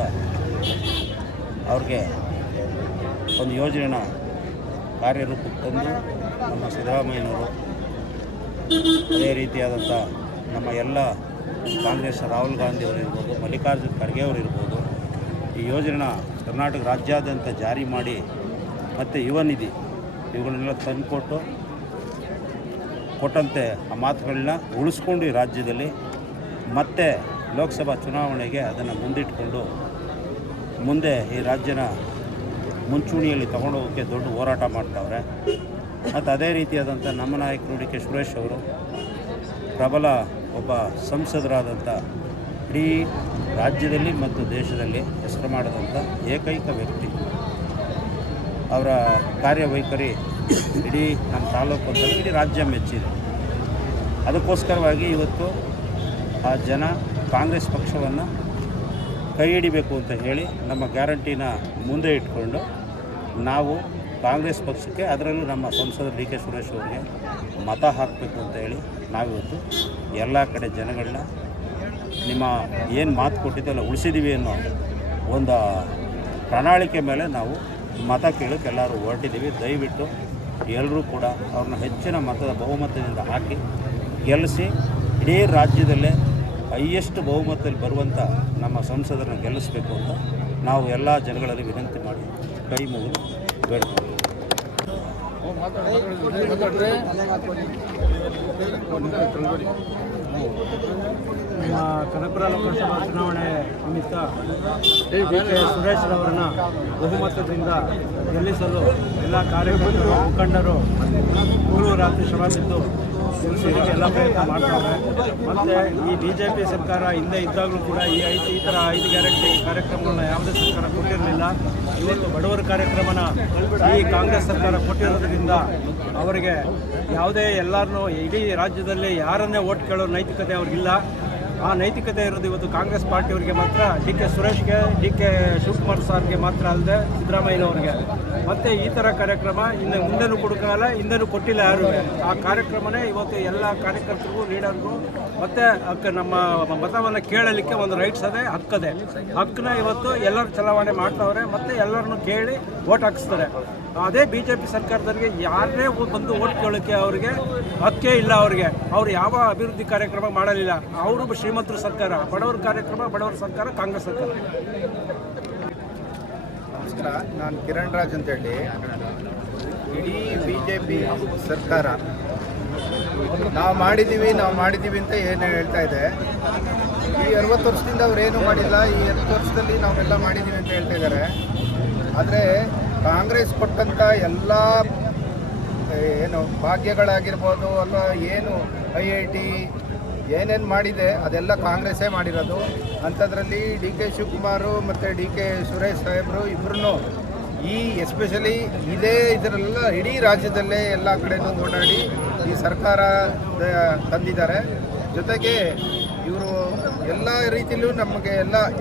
ಅವ್ರಿಗೆ ಒಂದು ಯೋಜನೆನ ಕಾರ್ಯರೂಪಕ್ಕೆ ತಂದು ನಮ್ಮ ಸಿದ್ದರಾಮಯ್ಯನವರು, ಅದೇ ರೀತಿಯಾದಂಥ ನಮ್ಮ ಎಲ್ಲ ಕಾಂಗ್ರೆಸ್ ರಾಹುಲ್ ಗಾಂಧಿ ಅವರು ಇರ್ಬೋದು, ಮಲ್ಲಿಕಾರ್ಜುನ್ ಖರ್ಗೆ ಅವರು ಇರ್ಬೋದು, ಈ ಯೋಜನೆನ ಕರ್ನಾಟಕ ರಾಜ್ಯಾದ್ಯಂತ ಜಾರಿ ಮಾಡಿ ಮತ್ತು ಯುವ ನಿಧಿ ಇವುಗಳನ್ನೆಲ್ಲ ಕೊಟ್ಟಂತೆ ಆ ಮಾತುಗಳನ್ನ ಉಳಿಸ್ಕೊಂಡು ಈ ರಾಜ್ಯದಲ್ಲಿ ಮತ್ತೆ ಲೋಕಸಭಾ ಚುನಾವಣೆಗೆ ಅದನ್ನು ಮುಂದಿಟ್ಕೊಂಡು ಮುಂದೆ ಈ ರಾಜ್ಯನ ಮುಂಚೂಣಿಯಲ್ಲಿ ತಗೊಂಡೋಗೋಕ್ಕೆ ದೊಡ್ಡ ಹೋರಾಟ ಮಾಡ್ತಾವ್ರೆ. ಮತ್ತು ಅದೇ ರೀತಿಯಾದಂಥ ನಮ್ಮ ನಾಯಕರು DK ಸುರೇಶ್ ಅವರು ಪ್ರಬಲ ಒಬ್ಬ ಸಂಸದರಾದಂಥ ಇಡೀ ರಾಜ್ಯದಲ್ಲಿ ಮತ್ತು ದೇಶದಲ್ಲಿ ಹೆಸರು ಮಾಡಿದಂಥ ಏಕೈಕ ವ್ಯಕ್ತಿ. ಅವರ ಕಾರ್ಯವೈಖರಿ ಇಡೀ ನಮ್ಮ ತಾಲೂಕಲ್ಲಿ ಇಡೀ ರಾಜ್ಯ ಮೆಚ್ಚಿದೆ. ಅದಕ್ಕೋಸ್ಕರವಾಗಿ ಇವತ್ತು ಆ ಜನ ಕಾಂಗ್ರೆಸ್ ಪಕ್ಷವನ್ನು ಕೈ ಹಿಡಿಬೇಕು ಅಂತ ಹೇಳಿ ನಮ್ಮ ಗ್ಯಾರಂಟಿನ ಮುಂದೆ ಇಟ್ಕೊಂಡು ನಾವು ಕಾಂಗ್ರೆಸ್ ಪಕ್ಷಕ್ಕೆ, ಅದರಲ್ಲೂ ನಮ್ಮ ಸಂಸದರು DK ಸುರೇಶ್ ಅವರಿಗೆ ಮತ ಹಾಕಬೇಕು ಅಂತ ಹೇಳಿ ನಾವಿವತ್ತು ಎಲ್ಲ ಕಡೆ ಜನಗಳನ್ನ ನಿಮ್ಮ ಏನು ಮಾತು ಕೊಟ್ಟಿದ್ದೆಲ್ಲ ಉಳಿಸಿದ್ದೀವಿ ಅನ್ನೋ ಒಂದು ಪ್ರಣಾಳಿಕೆ ಮೇಲೆ ನಾವು ಮತ ಕೇಳೋಕ್ಕೆ ಎಲ್ಲರೂ ಹೊರಟಿದ್ದೀವಿ. ದಯವಿಟ್ಟು ಎಲ್ಲರೂ ಕೂಡ ಅವ್ರನ್ನ ಹೆಚ್ಚಿನ ಮತದ ಬಹುಮತದಿಂದ ಹಾಕಿ ಗೆಲ್ಲಿಸಿ ಇಡೀ ರಾಜ್ಯದಲ್ಲೇ ಹೈಯೆಸ್ಟ್ ಬಹುಮತದಲ್ಲಿ ಬರುವಂಥ ನಮ್ಮ ಸಂಸದರನ್ನು ಗೆಲ್ಲಿಸಬೇಕು ಅಂತ ನಾವು ಎಲ್ಲ ಜನಗಳಲ್ಲಿ ವಿನಂತಿ ಮಾಡಿ ಕೈ ಮುಗಿದು ಬೇಡ್ತೀವಿ. ನಮ್ಮ ಕನಕಪುರ ಲೋಕಸಭಾ ಚುನಾವಣೆ ನಿಮಿತ್ತ DK ಸುರೇಶ್ರವರನ್ನು ಬಹುಮತದಿಂದ ಗೆಲ್ಲಿಸಲು ಎಲ್ಲ ಕಾರ್ಯಕರ್ತರು, ಮುಖಂಡರು ಮೂರು ರಾತ್ರಿ ಶ್ರಮ ಬಿದ್ದು ಗೆಲ್ಲಿಸೋದಕ್ಕೆ ಎಲ್ಲ ಪ್ರಯತ್ನ ಮಾಡ್ತಾರೆ. ಮತ್ತು ಈ BJP ಸರ್ಕಾರ ಹಿಂದೆ ಇದ್ದಾಗಲೂ ಕೂಡ ಈ ಥರ 5 ಗ್ಯಾರಂಟಿ ಕಾರ್ಯಕ್ರಮಗಳನ್ನ ಯಾವುದೇ ಸರ್ಕಾರ ಕೊಟ್ಟಿರಲಿಲ್ಲ. ಇವತ್ತು ಬಡವರ ಕಾರ್ಯಕ್ರಮನ ಈ ಕಾಂಗ್ರೆಸ್ ಸರ್ಕಾರ ಕೊಟ್ಟಿರೋದ್ರಿಂದ ಅವರಿಗೆ ಯಾವುದೇ ಎಲ್ಲರನ್ನೂ ಇಡೀ ರಾಜ್ಯದಲ್ಲಿ ಯಾರನ್ನೇ ಓಟ್ ಕೇಳೋ ನೈತಿಕತೆ ಅವ್ರಿಗಿಲ್ಲ. ಆ ನೈತಿಕತೆ ಇರೋದು ಇವತ್ತು ಕಾಂಗ್ರೆಸ್ ಪಾರ್ಟಿಯವರಿಗೆ ಮಾತ್ರ, DK ಸುರೇಶ್ಗೆ, DK ಶಿವಕುಮಾರ್ ಸರ್ಗೆ ಮಾತ್ರ ಅಲ್ಲದೆ ಸಿದ್ದರಾಮಯ್ಯನವ್ರಿಗೆ. ಮತ್ತು ಈ ಥರ ಕಾರ್ಯಕ್ರಮ ಮುಂದೆನೂ ಕೊಡೋಕ್ಕಾಗಲ್ಲ, ಹಿಂದೆನೂ ಕೊಟ್ಟಿಲ್ಲ ಯಾರು. ಆ ಕಾರ್ಯಕ್ರಮನೇ ಇವತ್ತು ಎಲ್ಲ ಕಾರ್ಯಕರ್ತರಿಗೂ, ಲೀಡರ್ಗೂ ಮತ್ತು ನಮ್ಮ ಮತವನ್ನು ಕೇಳಲಿಕ್ಕೆ ಒಂದು ರೈಟ್ಸ್ ಅದೇ, ಹಕ್ಕದೆ. ಹಕ್ಕನ್ನ ಇವತ್ತು ಎಲ್ಲರೂ ಚಲಾವಣೆ ಮಾಡ್ತಾವ್ರೆ ಮತ್ತು ಎಲ್ಲರನ್ನೂ ಕೇಳಿ ಓಟ್ ಹಾಕಿಸ್ತಾರೆ. ಅದೇ BJP ಸರ್ಕಾರದವರಿಗೆ ಯಾರನ್ನೇ ಬಂದು ಓಟ್ ಕೇಳೋಕ್ಕೆ ಅವ್ರಿಗೆ ಹಕ್ಕೇ ಇಲ್ಲ. ಅವ್ರು ಯಾವ ಅಭಿವೃದ್ಧಿ ಕಾರ್ಯಕ್ರಮ ಮಾಡಲಿಲ್ಲ. ಅವರು ಶ್ರೀಮಂತರ ಸರ್ಕಾರ, ಬಡವರ ಕಾರ್ಯಕ್ರಮ, ಬಡವರ ಸರ್ಕಾರ ಕಾಂಗ್ರೆಸ್ ಸರ್ಕಾರ. ನಮಸ್ಕಾರ, ನಾನು ಕಿರಣ್ ರಾಜ್ ಅಂತೇಳಿ. ಇಡೀ BJP ಸರ್ಕಾರ ನಾವು ಮಾಡಿದ್ದೀವಿ ಅಂತ ಏನು ಹೇಳ್ತಾ ಇದೆ. ಈ 60 ವರ್ಷದಿಂದ ಅವ್ರೇನು ಮಾಡಿಲ್ಲ, ಈ 10 ವರ್ಷದಲ್ಲಿ ನಾವೆಲ್ಲ ಮಾಡಿದ್ದೀವಿ ಅಂತ ಹೇಳ್ತಾ ಇದ್ದಾರೆ. ಆದರೆ ಕಾಂಗ್ರೆಸ್ ಕೊಟ್ಟಂಥ ಎಲ್ಲ ಏನು ಭಾಗ್ಯಗಳಾಗಿರ್ಬೋದು ಅಥವಾ ಏನು IIT ಏನೇನು ಮಾಡಿದೆ ಅದೆಲ್ಲ ಕಾಂಗ್ರೆಸ್ಸೇ ಮಾಡಿರೋದು. ಅಂಥದ್ರಲ್ಲಿ DK ಶಿವಕುಮಾರು ಮತ್ತು DK ಸುರೇಶ್ ಸಾಹೇಬರು ಇಬ್ಬರೂ ಎಸ್ಪೆಷಲಿ ಇದರೆಲ್ಲ ಇಡೀ ರಾಜ್ಯದಲ್ಲೇ ಎಲ್ಲ ಕಡೆನೂ ಓಡಾಡಿ ಈ ಸರ್ಕಾರ ತಂದಿದ್ದಾರೆ. ಜೊತೆಗೆ ಇವರು ಎಲ್ಲ ರೀತಿಯಲ್ಲೂ ನಮಗೆ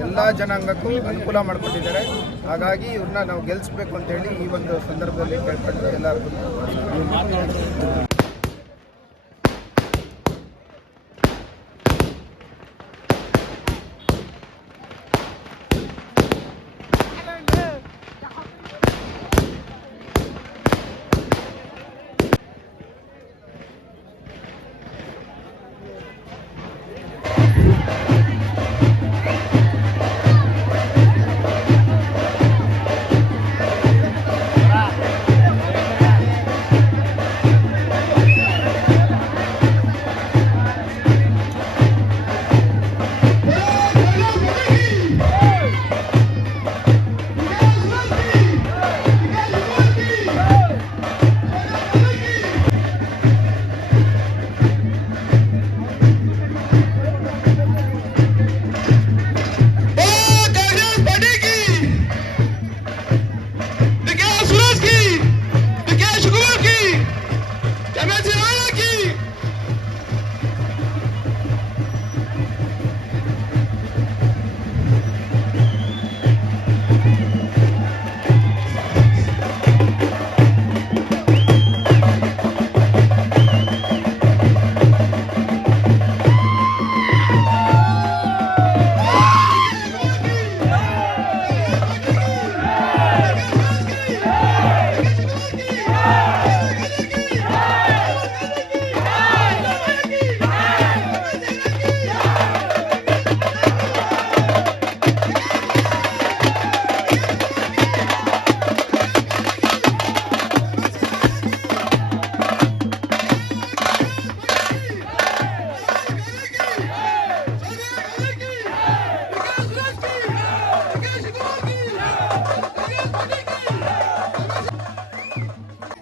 ಎಲ್ಲ ಜನಾಂಗಕ್ಕೂ ಅನುಕೂಲ ಮಾಡಿಕೊಟ್ಟಿದ್ದಾರೆ. ಹಾಗಾಗಿ ಇವ್ರನ್ನ ನಾವು ಗೆಲ್ಲಿಸ್ಬೇಕು ಅಂತೇಳಿ ಈ ಒಂದು ಸಂದರ್ಭದಲ್ಲಿ ಕೇಳ್ಕೊಂಡು ಎಲ್ಲರಿಗೂ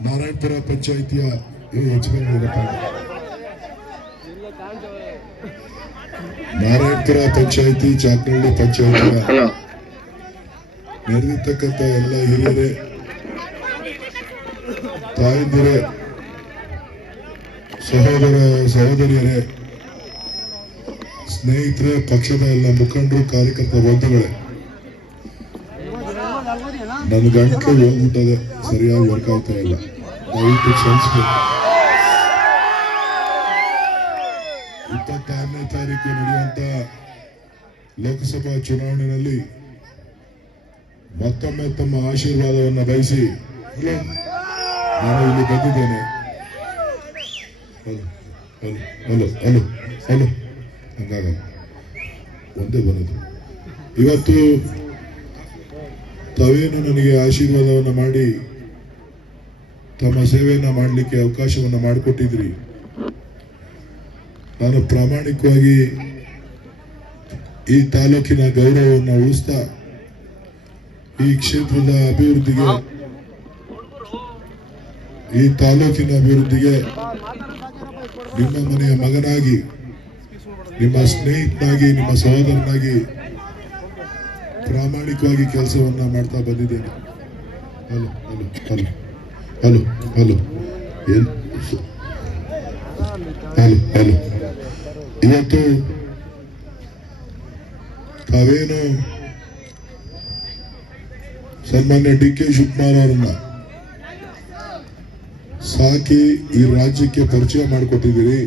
ನಾರಾಯಣಪುರ ಪಂಚಾಯಿತಿಯ ನಾರಾಯಣಪುರ ಪಂಚಾಯಿತಿ ಚಾಕ್ನಹಳ್ಳಿ ಪಂಚಾಯಿತಿಯ ನೆರೆದಿರ್ತಕ್ಕಂಥ ಎಲ್ಲ ಹಿರಿಯರೇ, ತಾಯಂದಿರೇ, ಸಹೋದರಿಯರೇ, ಸ್ನೇಹಿತರೆ, ಪಕ್ಷದ ಎಲ್ಲ ಮುಖಂಡರು, ಕಾರ್ಯಕರ್ತ ಬಂಧುಗಳೇ, ನನ್ನ ಗಂಟೆ ಹೋಗ್ಬಿಟ್ಟದೆ, ಸರಿಯಾಗಿ ವರ್ಕ್ ಆಗ್ತಾ ಇಲ್ಲ, ದಯವಿಟ್ಟು ಕ್ಷಮಿಸಬೇಕು. 26ನೇ ತಾರೀಕು ನಡೆಯುವಂತ ಲೋಕಸಭಾ ಚುನಾವಣೆಯಲ್ಲಿ ಮತ್ತೊಮ್ಮೆ ತಮ್ಮ ಆಶೀರ್ವಾದವನ್ನು ಬಯಸಿ ನಾನು ಇಲ್ಲಿ ಬಂದಿದ್ದೇನೆ. ಹಂಗಾಗ ಒಂದೇ ಬರೋದು. ಇವತ್ತು ತಾವೇನು ನನಗೆ ಆಶೀರ್ವಾದವನ್ನು ಮಾಡಿ ತಮ್ಮ ಸೇವೆಯನ್ನು ಮಾಡಲಿಕ್ಕೆ ಅವಕಾಶವನ್ನು ಮಾಡಿಕೊಟ್ಟಿದ್ರಿ. ನಾನು ಪ್ರಾಮಾಣಿಕವಾಗಿ ಈ ತಾಲೂಕಿನ ಗೌರವವನ್ನು ಉಳಿಸ್ತಾ ಈ ಕ್ಷೇತ್ರದ ಅಭಿವೃದ್ಧಿಗೆ, ಈ ತಾಲೂಕಿನ ಅಭಿವೃದ್ಧಿಗೆ ನಿಮ್ಮ ಮನೆಯ ಮಗನಾಗಿ, ನಿಮ್ಮ ಸ್ನೇಹಿತನಾಗಿ, ನಿಮ್ಮ ಸಹೋದರನಾಗಿ ಪ್ರಾಮಾಣಿಕವಾಗಿ ಕೆಲಸವನ್ನ ಮಾಡ್ತಾ ಬಂದಿದ್ದೇನೆ. Hello hello hello hello hello ಏನು ಹಲೋ ಹಲೋ ಇವತ್ತು ತಾವೇನು ಸನ್ಮಾನ್ಯ DK ಶಿವಕುಮಾರ್ ಅವರನ್ನ ಸಾಕಿ ಈ ರಾಜ್ಯಕ್ಕೆ ಪರಿಚಯ ಮಾಡಿಕೊಟ್ಟಿದ್ದೀರಿ.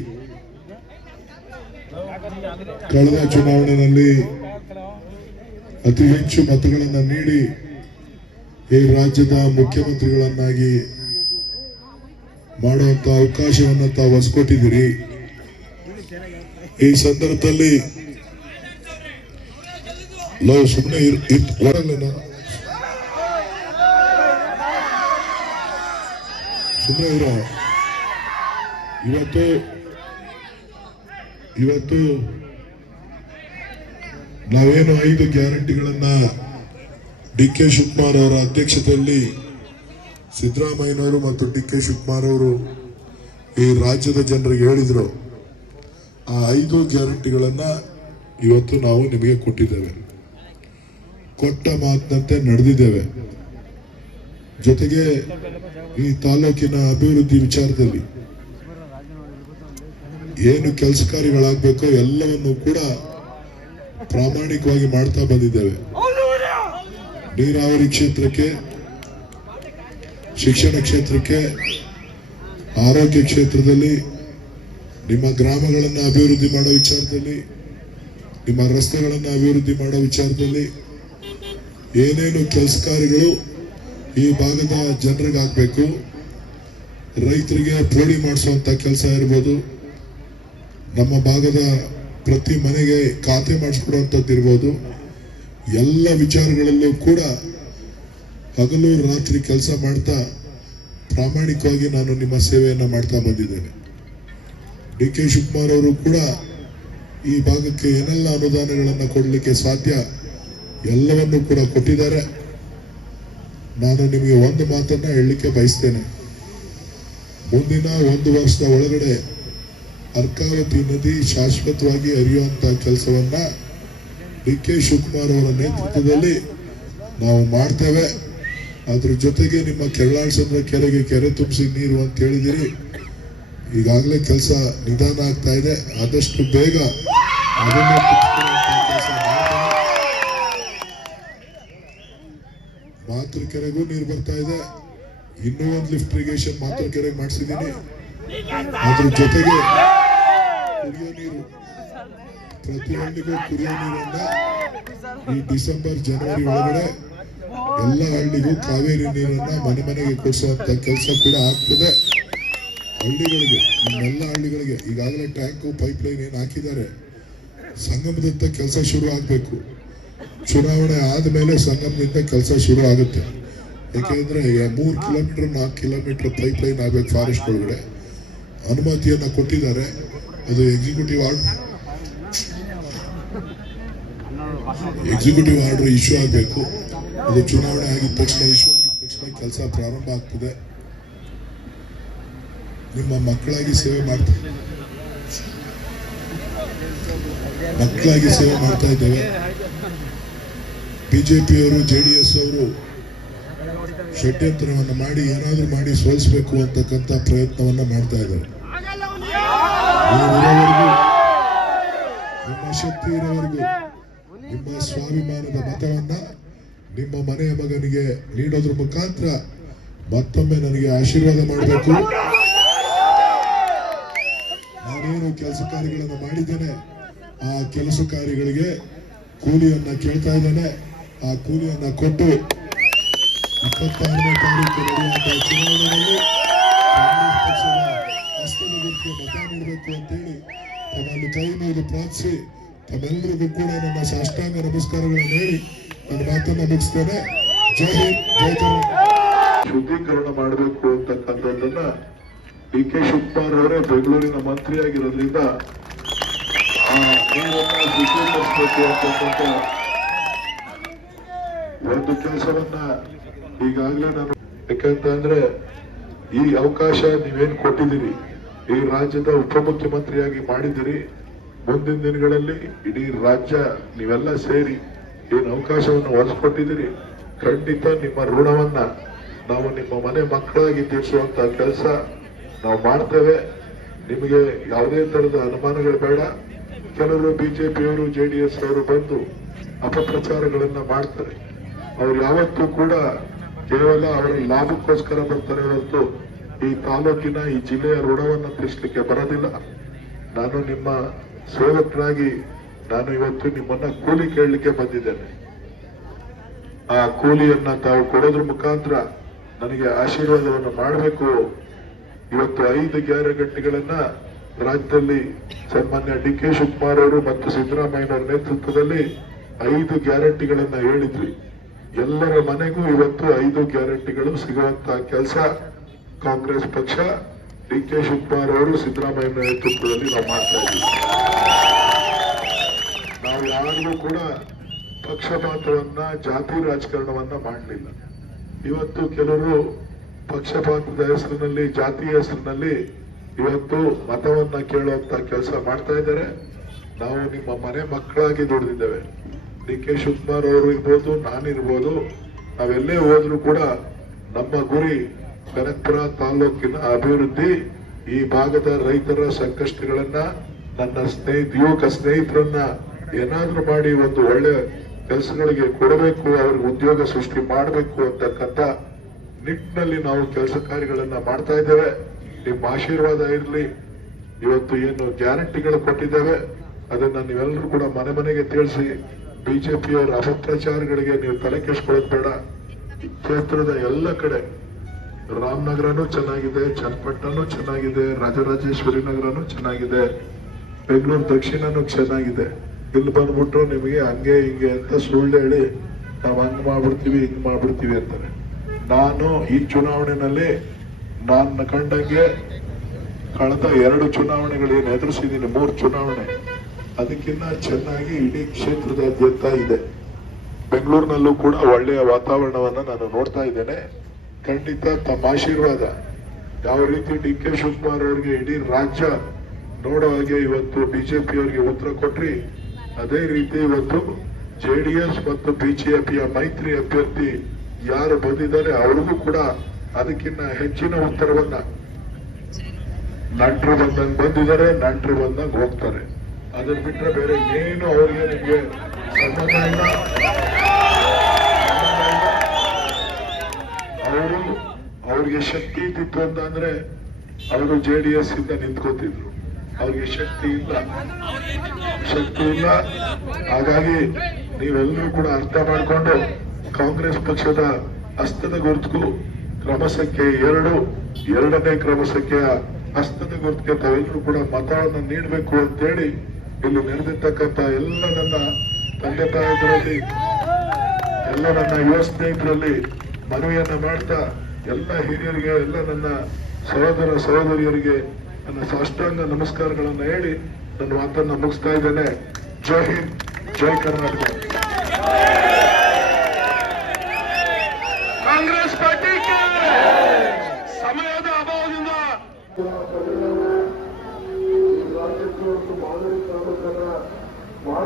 ಕಳೆದ ಚುನಾವಣೆಯಲ್ಲಿ ಅತಿ ಹೆಚ್ಚು ಮತಗಳನ್ನು ನೀಡಿ ಈ ರಾಜ್ಯದ ಮುಖ್ಯಮಂತ್ರಿಗಳನ್ನಾಗಿ ಮಾಡುವಂತ ಅವಕಾಶವನ್ನು ತಾವು ಒಲಿಸಿಕೊಟ್ಟಿದ್ದೀರಿ. ಈ ಸಂದರ್ಭದಲ್ಲಿ ನಾವು ಸುಮ್ಮನೆ ಸುಮ್ಮನೆ ಇರೋ. ಇವತ್ತು ನಾವೇನು 5 ಗ್ಯಾರಂಟಿಗಳನ್ನ DK ಶಿವಕುಮಾರ್ ಅವರ ಅಧ್ಯಕ್ಷತೆಯಲ್ಲಿ ಸಿದ್ದರಾಮಯ್ಯನವರು ಮತ್ತು DK ಶಿವಕುಮಾರ್ ಅವರು ಈ ರಾಜ್ಯದ ಜನರಿಗೆ ಹೇಳಿದ್ರು. ಆ 5 ಗ್ಯಾರಂಟಿಗಳನ್ನ ಇವತ್ತು ನಾವು ನಿಮಗೆ ಕೊಟ್ಟಿದ್ದೇವೆ. ಕೊಟ್ಟ ಮಾತಿನಂತೆ ನಡೆದಿದ್ದೇವೆ. ಜೊತೆಗೆ ಈ ತಾಲೂಕಿನ ಅಭಿವೃದ್ಧಿ ವಿಚಾರದಲ್ಲಿ ಏನು ಕೆಲಸ ಕಾರ್ಯಗಳಾಗಬೇಕೋ ಎಲ್ಲವನ್ನು ಕೂಡ ಪ್ರಾಮಾಣಿಕವಾಗಿ ಮಾಡ್ತಾ ಬಂದಿದ್ದೇವೆ. ನೀರಾವರಿ ಕ್ಷೇತ್ರಕ್ಕೆ, ಶಿಕ್ಷಣ ಕ್ಷೇತ್ರಕ್ಕೆ, ಆರೋಗ್ಯ ಕ್ಷೇತ್ರದಲ್ಲಿ, ನಿಮ್ಮ ಗ್ರಾಮಗಳನ್ನು ಅಭಿವೃದ್ಧಿ ಮಾಡೋ ವಿಚಾರದಲ್ಲಿ, ನಿಮ್ಮ ರಸ್ತೆಗಳನ್ನು ಅಭಿವೃದ್ಧಿ ಮಾಡೋ ವಿಚಾರದಲ್ಲಿ ಏನೇನು ಕೆಲಸ ಕಾರ್ಯಗಳು ಈ ಭಾಗದ ಜನರಿಗೆ ಆಗಬೇಕು, ರೈತರಿಗೆ ಪೋಡಿ ಮಾಡಿಸುವಂತ ಕೆಲಸ ಇರ್ಬೋದು, ನಮ್ಮ ಭಾಗದ ಪ್ರತಿ ಮನೆಗೆ ಖಾತೆ ಮಾಡಿಸ್ಕೊಡುವಂಥದ್ದು ಇರ್ಬೋದು, ಎಲ್ಲ ವಿಚಾರಗಳಲ್ಲೂ ಕೂಡ ಹಗಲು ರಾತ್ರಿ ಕೆಲಸ ಮಾಡ್ತಾ ಪ್ರಾಮಾಣಿಕವಾಗಿ ನಾನು ನಿಮ್ಮ ಸೇವೆಯನ್ನು ಮಾಡ್ತಾ ಬಂದಿದ್ದೇನೆ. DK ಶಿವಕುಮಾರ್ ಅವರು ಕೂಡ ಈ ಭಾಗಕ್ಕೆ ಏನೆಲ್ಲ ಅನುದಾನಗಳನ್ನು ಕೊಡಲಿಕ್ಕೆ ಸಾಧ್ಯ ಎಲ್ಲವನ್ನೂ ಕೂಡ ಕೊಟ್ಟಿದ್ದಾರೆ. ನಾನು ನಿಮಗೆ ಒಂದು ಮಾತನ್ನ ಹೇಳಲಿಕ್ಕೆ ಬಯಸ್ತೇನೆ. ಮುಂದಿನ 1 ವರ್ಷದ ಒಳಗಡೆ ಅರ್ಕಾವತಿ ನದಿ ಶಾಶ್ವತವಾಗಿ ಹರಿಯುವಂತ ಕೆಲಸವನ್ನ DK ಶಿವಕುಮಾರ್ ಅವರ ನೇತೃತ್ವದಲ್ಲಿ ನಾವು ಮಾಡ್ತೇವೆ. ಅದ್ರ ಜೊತೆಗೆ ನಿಮ್ಮ ಕೆರಳಾಳ್ಸಂದ್ರ ಕೆರೆಗೆ ಕೆರೆ ತುಂಬಿಸಿ ನೀರು ಅಂತ ಹೇಳಿದಿರಿ. ಈಗಾಗಲೇ ಕೆಲಸ ನಿಧಾನ ಆಗ್ತಾ ಇದೆ. ಆದಷ್ಟು ಬೇಗ ಅದನ್ನು ಕೆಲಸ ಮಾಡ್ತೇನೆ. ಮಾತೃ ಕೆರೆಗೂ ನೀರು ಬರ್ತಾ ಇದೆ. ಇನ್ನೂ ಒಂದು ಲಿಫ್ಟ್ ಇರಿಗೇಷನ್ ಮಾತೃ ಕೆರೆಗೆ ಮಾಡಿಸಿದ್ದೀನಿ. ಅದ್ರ ಜೊತೆಗೆ ಕುಡಿಯೋ ನೀರು, ಪ್ರತಿ ಹಳ್ಳಿಗೂ ಕುಡಿಯೋ ನೀರನ್ನ ಈ ಡಿಸೆಂಬರ್ ಜನವರಿ ಒಳಗಡೆ ಎಲ್ಲ ಹಳ್ಳಿಗೂ ಕಾವೇರಿ ನೀರನ್ನ ಮನೆ ಮನೆಗೆ ಕೊಡಿಸುವಂತ ಕೆಲಸ ಕೂಡ ಆಗ್ತದೆ. ಹಳ್ಳಿಗಳಿಗೆ, ನಿಮ್ಮೆಲ್ಲ ಹಳ್ಳಿಗಳಿಗೆ ಈಗಾಗಲೇ ಟ್ಯಾಂಕು ಪೈಪ್ ಲೈನ್ ಏನು ಹಾಕಿದ್ದಾರೆ. ಸಂಗಮದತ್ತ ಕೆಲಸ ಶುರು ಆಗಬೇಕು. ಚುನಾವಣೆ ಆದಮೇಲೆ ಸಂಗಮದಿಂದ ಕೆಲಸ ಶುರು ಆಗುತ್ತೆ. ಯಾಕೆಂದ್ರೆ 3 ಕಿಲೋಮೀಟರ್ 4 ಕಿಲೋಮೀಟರ್ ಪೈಪ್ ಲೈನ್ ಆಗಬೇಕು. ಫಾರೆಸ್ಟ್ ಒಳಗಡೆ ಅನುಮತಿಯನ್ನ ಕೊಟ್ಟಿದ್ದಾರೆ. ಅದು ಎಕ್ಸಿಕ್ಯೂಟಿವ್ ಆರ್ಡರ್ ಇಶ್ಯೂ ಆಗಬೇಕು. ಅದು ಚುನಾವಣೆ ಆಗಿದ ತಕ್ಷಣ ಇಶ್ಯೂ ಆಗಿದ ತಕ್ಷಣ ಕೆಲಸ ಪ್ರಾರಂಭ ಆಗ್ತದೆ. ನಿಮ್ಮ ಮಕ್ಕಳಾಗಿ ಸೇವೆ ಮಾಡ್ತಾ ಇದ್ದೇವೆ. ಬಿಜೆಪಿಯವರು JDS ಅವರು ಷಡ್ಯಂತ್ರವನ್ನು ಮಾಡಿ ಏನಾದರೂ ಮಾಡಿ ಸೋಲಿಸಬೇಕು ಅಂತಕ್ಕಂಥ ಪ್ರಯತ್ನವನ್ನ ಮಾಡ್ತಾ ಇದ್ದಾರೆ. ನಿಮ್ಮ ಶಕ್ತಿ ಇರೋವರೆಗೂ ನಿಮ್ಮ ಸ್ವಾಭಿಮಾನದ ಮತವನ್ನ ನಿಮ್ಮ ಮನೆಯ ಮಗನಿಗೆ ನೀಡೋದ್ರ ಮುಖಾಂತರ ಮತ್ತೊಮ್ಮೆ ನನಗೆ ಆಶೀರ್ವಾದ ಮಾಡಬೇಕು. ನಾನೇನು ಕೆಲಸ ಕಾರ್ಯಗಳನ್ನು ಮಾಡಿದ್ದೇನೆ ಆ ಕೆಲಸ ಕಾರ್ಯಗಳಿಗೆ ಕೂಲಿಯನ್ನ ಕೇಳ್ತಾ ಇದ್ದೇನೆ. ಆ ಕೂಲಿಯನ್ನ ಕೊಟ್ಟು 26ನೇ ತಾರೀಕು ನಡೆಯುವಂತಹ ಚುನಾವಣೆಯಲ್ಲಿ ಕಾಂಗ್ರೆಸ್ ಪಕ್ಷದ ಹಸ್ತದ ಗುರುತಿಗೆ ಮತ ನೀಡಬೇಕು ಅಂತೇಳಿ ತಮ್ಮಲ್ಲಿ ಕೈ ಮುಗಿದು ಪ್ರಾರ್ಥಿಸಿ ತಮ್ಮೆಲ್ಲರಿಗೂ ಕೂಡ ನನ್ನ ಸಾಷ್ಟಾಂಗ ನಮಸ್ಕಾರಗಳನ್ನು ಹೇಳಿ ನನ್ನ ಮಾತನ್ನ ಮುಗಿಸ್ತೇನೆ. ಜೈ ಹಿಂದ್, ಜೈ ಕರ್ನಾಟಕ. ಶುದ್ಧೀಕರಣ ಮಾಡಬೇಕು ಅಂತಕ್ಕಂಥದ್ದನ್ನ DK ಶಿವಕುಮಾರ್ ಅವರೇ ಬೆಂಗಳೂರಿನ ಮಂತ್ರಿಯಾಗಿರೋದ್ರಿಂದ ಆ ನೀರನ್ನ ಶುದ್ಧೀಕರಿಸಬೇಕು ಅಂತಕ್ಕಂಥ ಒಂದು ಕೆಲಸವನ್ನ ಈಗಾಗಲೇ ನಾನು, ಯಾಕಂತಂದ್ರೆ ಈ ಅವಕಾಶ ನೀವೇನು ಕೊಟ್ಟಿದ್ದೀರಿ, ಈ ರಾಜ್ಯದ ಉಪಮುಖ್ಯಮಂತ್ರಿಯಾಗಿ ಮಾಡಿದಿರಿ. ಮುಂದಿನ ದಿನಗಳಲ್ಲಿ ಇಡೀ ರಾಜ್ಯ ನೀವೆಲ್ಲ ಸೇರಿ ಏನು ಅವಕಾಶವನ್ನು ಒಲಿಸ್ಕೊಟ್ಟಿದ್ದೀರಿ, ಖಂಡಿತ ನಿಮ್ಮ ಋಣವನ್ನ ನಾವು ನಿಮ್ಮ ಮನೆ ಮಕ್ಕಳಾಗಿ ತೀರಿಸುವಂತ ಕೆಲಸ ನಾವು ಮಾಡ್ತೇವೆ. ನಿಮಗೆ ಯಾವುದೇ ತರದ ಅನುಮಾನಗಳು ಬೇಡ. ಕೆಲವರು ಬಿಜೆಪಿಯವರು JDS ಅವರು ಬಂದು ಅಪಪ್ರಚಾರಗಳನ್ನ ಮಾಡ್ತಾರೆ. ಅವ್ರು ಯಾವತ್ತೂ ಕೂಡ ಕೇವಲ ಅವರ ಲಾಭಕ್ಕೋಸ್ಕರ ಬರ್ತಾರೆ ಹೊರತು ಈ ತಾಲೂಕಿನ ಈ ಜಿಲ್ಲೆಯ ಋಣವನ್ನು ತೀರಿಸಲಿಕ್ಕೆ ಬರೋದಿಲ್ಲ. ನಾನು ನಿಮ್ಮ ಸೇವಕನಾಗಿ ನಾನು ಇವತ್ತು ನಿಮ್ಮನ್ನ ಕೂಲಿ ಕೇಳಲಿಕ್ಕೆ ಬಂದಿದ್ದೇನೆ. ಆ ಕೂಲಿಯನ್ನ ತಾವು ಕೊಡೋದ್ರ ಮುಖಾಂತರ ನನಗೆ ಆಶೀರ್ವಾದವನ್ನು ಮಾಡಬೇಕು. ಇವತ್ತು 5 ಗ್ಯಾರಂಟಿಗಳನ್ನ ರಾಜ್ಯದಲ್ಲಿ ಸನ್ಮಾನ್ಯ DK ಶಿವಕುಮಾರ್ ಅವರು ಮತ್ತು ಸಿದ್ದರಾಮಯ್ಯನವರ ನೇತೃತ್ವದಲ್ಲಿ 5 ಗ್ಯಾರಂಟಿಗಳನ್ನ ಹೇಳಿದ್ವಿ. ಎಲ್ಲರ ಮನೆಗೂ ಇವತ್ತು 5 ಗ್ಯಾರಂಟಿಗಳು ಸಿಗುವಂತಹ ಕೆಲಸ ಕಾಂಗ್ರೆಸ್ ಪಕ್ಷ, DK ಶಿವಕುಮಾರ್ ಅವರು, ಸಿದ್ದರಾಮಯ್ಯ ನೇತೃತ್ವದಲ್ಲಿ ನಾವು ಮಾಡ್ತಾ ಇದ್ದೀವಿ. ನಾವು ಯಾರಿಗೂ ಕೂಡ ಪಕ್ಷಪಾತವನ್ನ, ಜಾತಿ ರಾಜಕಾರಣವನ್ನ ಮಾಡಲಿಲ್ಲ. ಇವತ್ತು ಕೆಲವರು ಪಕ್ಷಪಾತದ ಹೆಸರಿನಲ್ಲಿ, ಜಾತಿಯ ಹೆಸರಿನಲ್ಲಿ ಇವತ್ತು ಮತವನ್ನ ಕೇಳುವಂತ ಕೆಲಸ ಮಾಡ್ತಾ ಇದ್ದಾರೆ. ನಾವು ನಿಮ್ಮ ಮನೆ ಮಕ್ಕಳಾಗಿ ದುಡಿದಿದ್ದೇವೆ. DK ಶಿವಕುಮಾರ್ ಅವರು ಇರ್ಬೋದು, ನಾನಿರ್ಬೋದು, ನಾವೆಲ್ಲೇ ಹೋದ್ರು ಕೂಡ ನಮ್ಮ ಗುರಿ ಕನಕಪುರ ತಾಲೂಕಿನ ಅಭಿವೃದ್ಧಿ, ಈ ಭಾಗದ ರೈತರ ಸಂಕಷ್ಟಗಳನ್ನ, ನನ್ನ ಯುವಕ ಸ್ನೇಹಿತರನ್ನ ಏನಾದ್ರೂ ಮಾಡಿ ಒಂದು ಒಳ್ಳೆ ಕೆಲಸಗಳಿಗೆ ಕೊಡಬೇಕು, ಅವ್ರಿಗೆ ಉದ್ಯೋಗ ಸೃಷ್ಟಿ ಮಾಡಬೇಕು ಅಂತಕ್ಕಂಥ ನಿಟ್ಟಿನಲ್ಲಿ ನಾವು ಕೆಲಸ ಕಾರ್ಯಗಳನ್ನ ಮಾಡ್ತಾ ಇದ್ದೇವೆ. ನಿಮ್ಮ ಆಶೀರ್ವಾದ ಇರಲಿ. ಇವತ್ತು ಏನು ಗ್ಯಾರಂಟಿಗಳು ಕೊಟ್ಟಿದ್ದೇವೆ ಅದನ್ನ ನೀವೆಲ್ಲರೂ ಕೂಡ ಮನೆ ಮನೆಗೆ ತಿಳಿಸಿ. ಬಿಜೆಪಿಯವರ ಅಪಪ್ರಚಾರಗಳಿಗೆ ನೀವು ತಲೆ ಕೆಡಿಸ್ಕೊಳ್ಳೋದು ಬೇಡ. ಕ್ಷೇತ್ರದ ಎಲ್ಲ ಕಡೆ ರಾಮನಗರನೂ ಚೆನ್ನಾಗಿದೆ, ಚನ್ನಪಟ್ಟಣನೂ ಚೆನ್ನಾಗಿದೆ, ರಾಜರಾಜೇಶ್ವರಿ ನಗರನೂ ಚೆನ್ನಾಗಿದೆ, ಬೆಂಗಳೂರು ದಕ್ಷಿಣನೂ ಚೆನ್ನಾಗಿದೆ. ಇಲ್ಲಿ ಬಂದ್ಬಿಟ್ಟು ನಿಮಗೆ ಹಂಗೆ ಹಿಂಗೆ ಅಂತ ಸುಳ್ಳು ಹೇಳಿ ನಾವು ಹಂಗ್ ಮಾಡ್ಬಿಡ್ತೀವಿ, ಹಿಂಗ್ ಮಾಡ್ಬಿಡ್ತೀವಿ ಅಂತಾರೆ. ನಾನು ಈ ಚುನಾವಣೆಯಲ್ಲಿ ನಾನು ಕಂಡಂಗೆ ಕಳೆದ 2 ಚುನಾವಣೆಗಳೇನು ಎದುರಿಸಿದ್ದೀನಿ, 3 ಚುನಾವಣೆ, ಅದಕ್ಕಿಂತ ಚೆನ್ನಾಗಿ ಇಡೀ ಕ್ಷೇತ್ರದಾದ್ಯಂತ ಇದೆ. ಬೆಂಗಳೂರಿನಲ್ಲೂ ಕೂಡ ಒಳ್ಳೆಯ ವಾತಾವರಣವನ್ನ ನಾನು ನೋಡ್ತಾ ಇದ್ದೇನೆ. ಖಂಡಿತ ತಮ್ಮ ಆಶೀರ್ವಾದ ಯಾವ ರೀತಿ DK ಶಿವಕುಮಾರ್ ಅವರಿಗೆ ಇಡೀ ರಾಜ್ಯ ನೋಡೋ ಹಾಗೆ ಇವತ್ತು ಬಿಜೆಪಿಯವರಿಗೆ ಉತ್ತರ ಕೊಟ್ರಿ, ಅದೇ ರೀತಿ ಇವತ್ತು JDS ಮತ್ತು ಬಿಜೆಪಿಯ ಮೈತ್ರಿ ಅಭ್ಯರ್ಥಿ ಯಾರು ಬಂದಿದ್ದಾರೆ ಅವ್ರಿಗೂ ಕೂಡ ಅದಕ್ಕಿಂತ ಹೆಚ್ಚಿನ ಉತ್ತರವನ್ನ, ನಂಟರು ಬಂದಂಗೆ ಬಂದಿದ್ದಾರೆ, ನಂಟರು ಬಂದಂಗೆ ಹೋಗ್ತಾರೆ. ಅದನ್ನ ಬಿಟ್ರೆ ಬೇರೆ ಏನು ಅವರಿಗೆ ನಿಮಗೆ ಸಂಬಂಧ ಇಲ್ಲ. ಅವ್ರಿಗೆ ಶಕ್ತಿ ಇದ್ದಿತ್ತು ಅಂತಂದ್ರೆ ಅವರು JDS ಇಂದ ನಿಂತ್ಕೋತಿದ್ರು. ಅವ್ರಿಗೆ ಶಕ್ತಿ ಇಲ್ಲ. ಹಾಗಾಗಿ ನೀವೆಲ್ಲರೂ ಕೂಡ ಅರ್ಥ ಮಾಡಿಕೊಂಡು ಕಾಂಗ್ರೆಸ್ ಪಕ್ಷದ ಹಸ್ತದ ಗುರುತಿಗೂ ಕ್ರಮ ಸಂಖ್ಯೆ 2, 2ನೇ ಕ್ರಮ ಸಂಖ್ಯೆಯ ಹಸ್ತದ ಗುರುತಿಗೆ ತಾವೆಲ್ಲರೂ ಕೂಡ ಮತವನ್ನು ನೀಡಬೇಕು ಅಂತೇಳಿ ಇಲ್ಲಿ ನೆರೆದಿರ್ತಕ್ಕಂಥ ಎಲ್ಲ ನನ್ನ ತಂದೆ ತಾಯಿಗಳಲ್ಲಿ, ಎಲ್ಲ ನನ್ನ ಯುವ ಸ್ನೇಹಿತರಲ್ಲಿ ಮನವಿಯನ್ನ ಮಾಡ್ತಾ, ಎಲ್ಲ ಹಿರಿಯರಿಗೆ, ಎಲ್ಲ ನನ್ನ ಸಹೋದರ ಸಹೋದರಿಯರಿಗೆ ನನ್ನ ಸಾಷ್ಟಾಂಗ ನಮಸ್ಕಾರಗಳನ್ನು ಹೇಳಿ ನನ್ನ ಮಾತನ್ನ ಮುಗಿಸ್ತಾ ಇದ್ದೇನೆ. ಜೈ ಹಿಂದ್, ಜೈ ಕರ್ನಾಟಕ. ಕಾಂಗ್ರೆಸ್ ಪಾರ್ಟಿಗೆ ಸಮಯದ ಅಭಾವದಿಂದ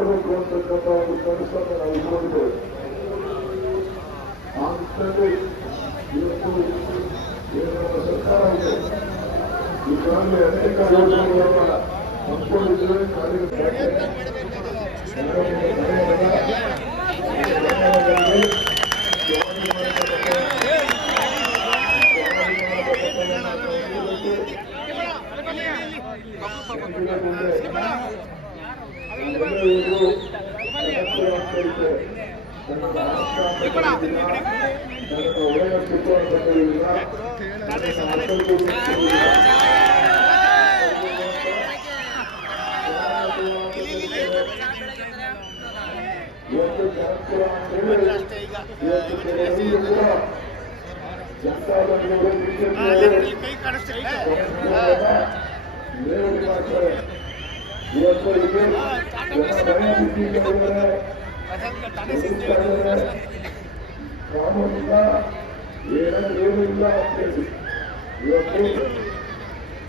ಮಾಡಬೇಕು ಅಂತಕ್ಕಂಥ ಒಂದು ಕನಸನ್ನು ನಾವು ಇಟ್ಕೊಂಡಿದ್ದೇವೆ. ಆ ನಿಟ್ಟಿನಲ್ಲಿ ಇವತ್ತು ಏನು ನಮ್ಮ ಸರ್ಕಾರ ಇದೆ, ಈಗಾಗಲೇ ಅನೇಕ ಯೋಜನೆಗಳನ್ನು ಹಮ್ಮಿಕೊಂಡಿದ್ದೇವೆ. ರಾಮನಿಂದ ಏನಿಲ್ಲ ಅಂತೇಳಿ ಇವತ್ತು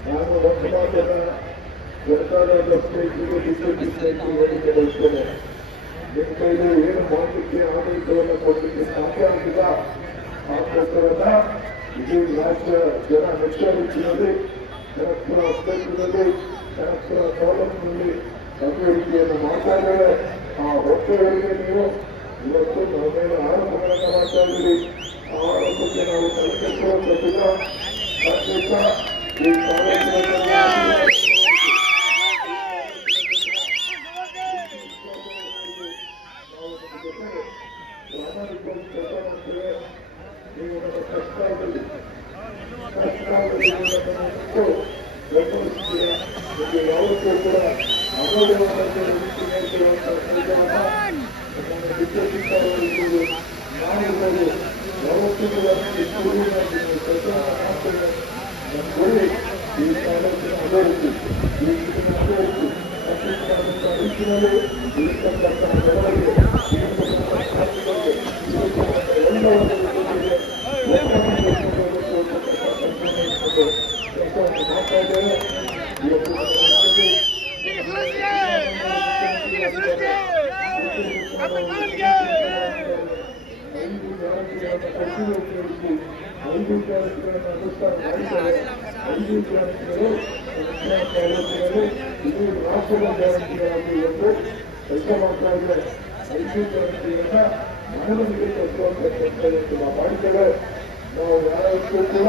ನಾನು ಒಂದು ಮಾತನ್ನ ಸರ್ಕಾರದ ಹೇಳಿಕೆ ಬಯಸ್ತೇನೆ. ನಿಮ್ಮ ಕೈಲಿ ಏನು ಮಾಡಲಿಕ್ಕೆ ಆಡಳಿತವನ್ನು ಕೊಡಲಿಕ್ಕೆ ಸಾಧ್ಯ ಆಗಿಲ್ಲ. ಆ ಪ್ರಕಾರನ ಇಡೀ ರಾಜ್ಯ ಜನ ಹೆಚ್ಚಿನ ರೀತಿಯಲ್ಲಿ ಕನಕಪುರ ಕ್ಷೇತ್ರದಲ್ಲಿ ಕನಕಪುರ ತಾಲೂಕಿನಲ್ಲಿ ಅಭಿವೃದ್ಧಿಯನ್ನು ಮಾಡ್ತಾ ಇದ್ದಾರೆ. ಆ ಹೊಟ್ಟೆಗಳಿಗೆ ನೀವು ಇವತ್ತು ನಾವೇನು ಆರಂಭಗಳನ್ನು ಮಾಡ್ತಾ ಇದ್ದೀವಿ, ಆ ಆರಂಭಕ್ಕೆ ನಾವು ತಲುಪಿಸುವಂತಿಲ್ಲ. ಖಂಡಿತ ಈ ತಾಲೂಕಿನಲ್ಲಿ ನೀವು ನಮ್ಮ ಕಷ್ಟದಲ್ಲಿ ಯಾವತ್ತೂ ಕೂಡ ಅಮೂಲ್ಯವಾದಂಥ ರೀತಿ ಹೇಳ್ತಿರುವಂಥ ಕೆಲಸವನ್ನು ನಮ್ಮ ವಿದ್ಯಾರ್ಥಿಗಳು ನಾನಿರ್ಬೋದು ಯಾವತ್ತೂ ಕೂಡ ನಮ್ಮ ಗುರಿ ಈ ತಾಲೂಕಿನ ಅಭಿವೃದ್ಧಿ, ಈ ಅಭಿವೃದ್ಧಿ ಅತ್ಯುತ್ತಮವಾದಂಥ ರೀತಿಯಲ್ಲಿ ಇರತಕ್ಕಂಥ ಬೆಳವಣಿಗೆ ಮಾಡ್ತಾ ಇದ್ದೇವೆ. ಐದು ಗ್ಯಾರಂಟಿಗಳನ್ನು ಅನುಷ್ಠಾನ ಮಾಡಿದ್ದಾರೆ. ಐದು ಗ್ಯಾರಂಟಿಗಳು ತಾಲೂಕಿನಲ್ಲಿ ಇದು ರಾಷ್ಟ್ರದ ಗ್ಯಾರಂಟಿಗಳಾಗಿ ಇವತ್ತು ಕೆಲಸ ಮಾಡ್ತಾ ಇದೆ. ಐದು ಗ್ಯಾರಂಟಿಗಳನ್ನ ಮನವೊಂದಿಗೆ ತರುವಂತ ಕೆಲಸವನ್ನು ನಾವು ಮಾಡಿದ್ದೇವೆ. ನಾವು ಯಾರಕ್ಕೂ ಕೂಡ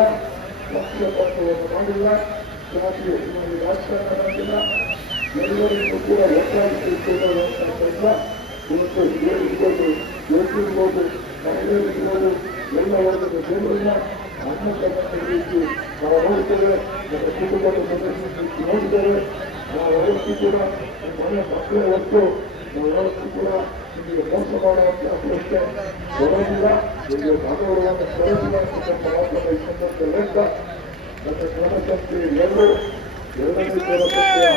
ಪಕ್ಷಪಾತವನ್ನು ಮಾಡಿಲ್ಲ, ಜಾತಿ ರಾಜಕಾರಣ ಮಾಡಿಲ್ಲ. ಎಲ್ಲರಿಗೂ ಕೂಡ ಒಟ್ಟಾಗಿ ತಿಳ್ಕೊಳ್ಳುವಂತಹ ಕೆಲಸ ಇವತ್ತು ಹಿರಿಯರಿರ್ಬೋದು, ಯುವಕರಿರ್ಬೋದು, ಮಹಿಳೆಯರಿರ್ಬೋದು, ಎಲ್ಲ ವರ್ಗದ ಜನರನ್ನ ಅನ್ನಕರಣ ರೀತಿ ನಾವು ನೋಡ್ತೇವೆ. ನಮ್ಮ ಕುಟುಂಬದ ಮನೆಯಲ್ಲಿ ನೋಡಿದ್ದೇವೆ. ನಾವು ಯಾವತ್ತೂ ಕೂಡ ಮನೆ ಮಕ್ಕಳೇ ಹೊತ್ತು ನಾವು ಯಾವತ್ತೂ ಕೂಡ ನಿಮಗೆ ಮೋಸ ಮಾಡುವಂತಹ ಪ್ರಶ್ನೆ ಬರೋದಿಲ್ಲ. ನಿಮಗೆ ಭಾಗವಹಿಸುವಂತ ಬರೋದಿಲ್ಲ ಅಂತಕ್ಕಂಥ ಮಾತನ್ನು ಈ ಸಂದರ್ಭದಲ್ಲಿ ಹೇಳ್ತಾ ನನ್ನ ಜನಸಂಖ್ಯೆ ಎಲ್ಲರೂ ಎರಡನೇ ಜನಸಂಖ್ಯೆ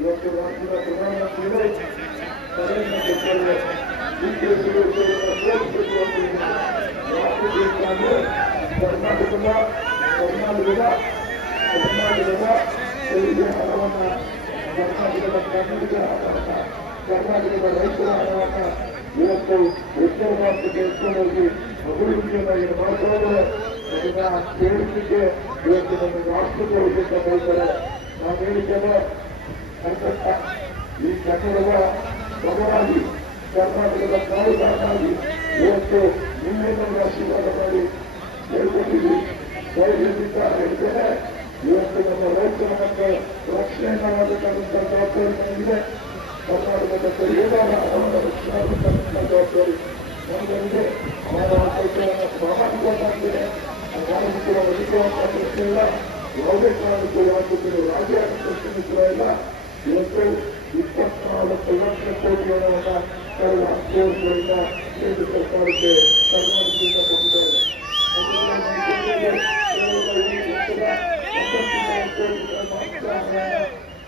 ಇವತ್ತು ರಾಷ್ಟ್ರದ ಪ್ರಧಾನಮಂತ್ರಿಗಳು ಕರೆಯನ್ನು ಕೊಟ್ಟಿದ್ದಾರೆ. ಕರ್ನಾಟಕದ ತೆರಿಗೆ ಹಣವನ್ನು ಕರ್ನಾಟಕದ ರೈತರ ಹಣವನ್ನು ಇವತ್ತು ಉತ್ತರ ಭಾರತಕ್ಕೆ ಎತ್ಕೊಂಡು ಹೋಗಿ ಅಭಿವೃದ್ಧಿಯನ್ನು ಏನು ಮಾಡ್ತಾ ಇದ್ದಾರೆ ಅದನ್ನ ಕೇಳಿಕೆ ಇವತ್ತು ನಮಗೆ ರಾಷ್ಟ್ರಗಳು ಅಂತ ಹೇಳ್ತಾರೆ. ನಾವು ಹೇಳಿದ್ದೇವೆ ಕರ್ನಾಟಕ ಈ ಕನ್ನಡದ ಮಗನಾಗಿ ಕರ್ನಾಟಕದ ಕಾಲುದಾರನಾಗಿ ಇವತ್ತು ನಿಮ್ಮೆಲ್ಲರೂ ಆಶೀರ್ವಾದ ಮಾಡಿ ಹೇಳ್ಕೊಟ್ಟಿದ್ವಿ. ದಯವಿಟ್ಟು ಹೇಳ್ತೇನೆ, ಇವತ್ತು ನಮ್ಮ ರೈತರ ಮಕ್ಕಳ ರಕ್ಷಣೆಯನ್ನು ಮಾಡಬೇಕಾದಂಥ ಜವಾಬ್ದಾರಿ ನಮಗಿದೆ. ಕರ್ನಾಟಕದ ತೆರಿಗೆದಾರ ಹಣವನ್ನು ರಕ್ಷಣೆ ಮಾಡಬೇಕಾದಂಥ ಜವಾಬ್ದಾರಿ ನಮಗಿದೆ. ಕೆಲಸವನ್ನು ಪ್ರಾಮಾಣಿಕವಾಗಿದೆ. ನಾನು ಕೂಡ ಒದಗಿಸುವಂಥ ಪ್ರಶ್ನೆ ಇಲ್ಲ. ಯಾವುದೇ ಕಾರಣಕ್ಕೂ ಯಾವತ್ತೂ ರಾಜಕಾರಣ ಪ್ರಶ್ನೆ ಕೂಡ ಇಲ್ಲ. ಇವತ್ತು 24 ಲಕ್ಷ ಕೋಟಿ ಹಣವನ್ನು ಕಳೆದ 10 ವರ್ಷಗಳಿಂದ ಕೇಂದ್ರ ಸರ್ಕಾರಕ್ಕೆ ಕರ್ನಾಟಕದಿಂದ ಕೊಟ್ಟಿದ್ದಾರೆ.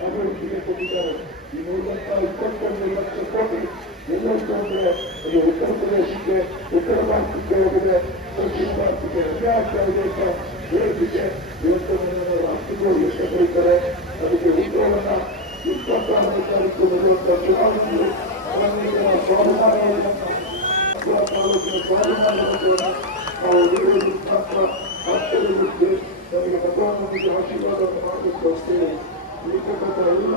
ಅಭಿವೃದ್ಧಿಗೆ ಕೊಟ್ಟಿದ್ದಾರೆ. ಈ 21 ಲಕ್ಷ ಕೋಟಿ ಎಲ್ಲೆಷ್ಟು ಅಂದರೆ ಅದು ಉತ್ತರ ಪ್ರದೇಶಕ್ಕೆ, ಉತ್ತರ ಭಾರತಕ್ಕೆ ಹೋಗಿದೆ, ದಕ್ಷಿಣ ಭಾರತಕ್ಕೆ ರಜೆ ಆಗ್ತಾ ಇದೆ ಅಂತ ಹೇಳೋದಕ್ಕೆ ಇವತ್ತು ರಾಷ್ಟ್ರಗಳು ಇಷ್ಟಪಡುತ್ತಾರೆ. ಅದಕ್ಕೆ ಉತ್ತರವನ್ನು 26ನೇ ತಾರೀಕು ಬರುವಂಥ ಚುನಾವಣೆಯಲ್ಲಿ ತಾಲೂಕಿನ ಸ್ವಾಭಿಮಾನವನ್ನು ನಾವು ನೀಡುವ ಮುಖಾಂತರ ರಾಷ್ಟ್ರದಲ್ಲಿ ನಮಗೆ ಭಗವಂತನಿಗೆ ಆಶೀರ್ವಾದವನ್ನು ಮಾಡಬೇಕು ಅಂತೇಳಿ ಈ ಕೊಟ್ಟಂಥ ಎಲ್ಲ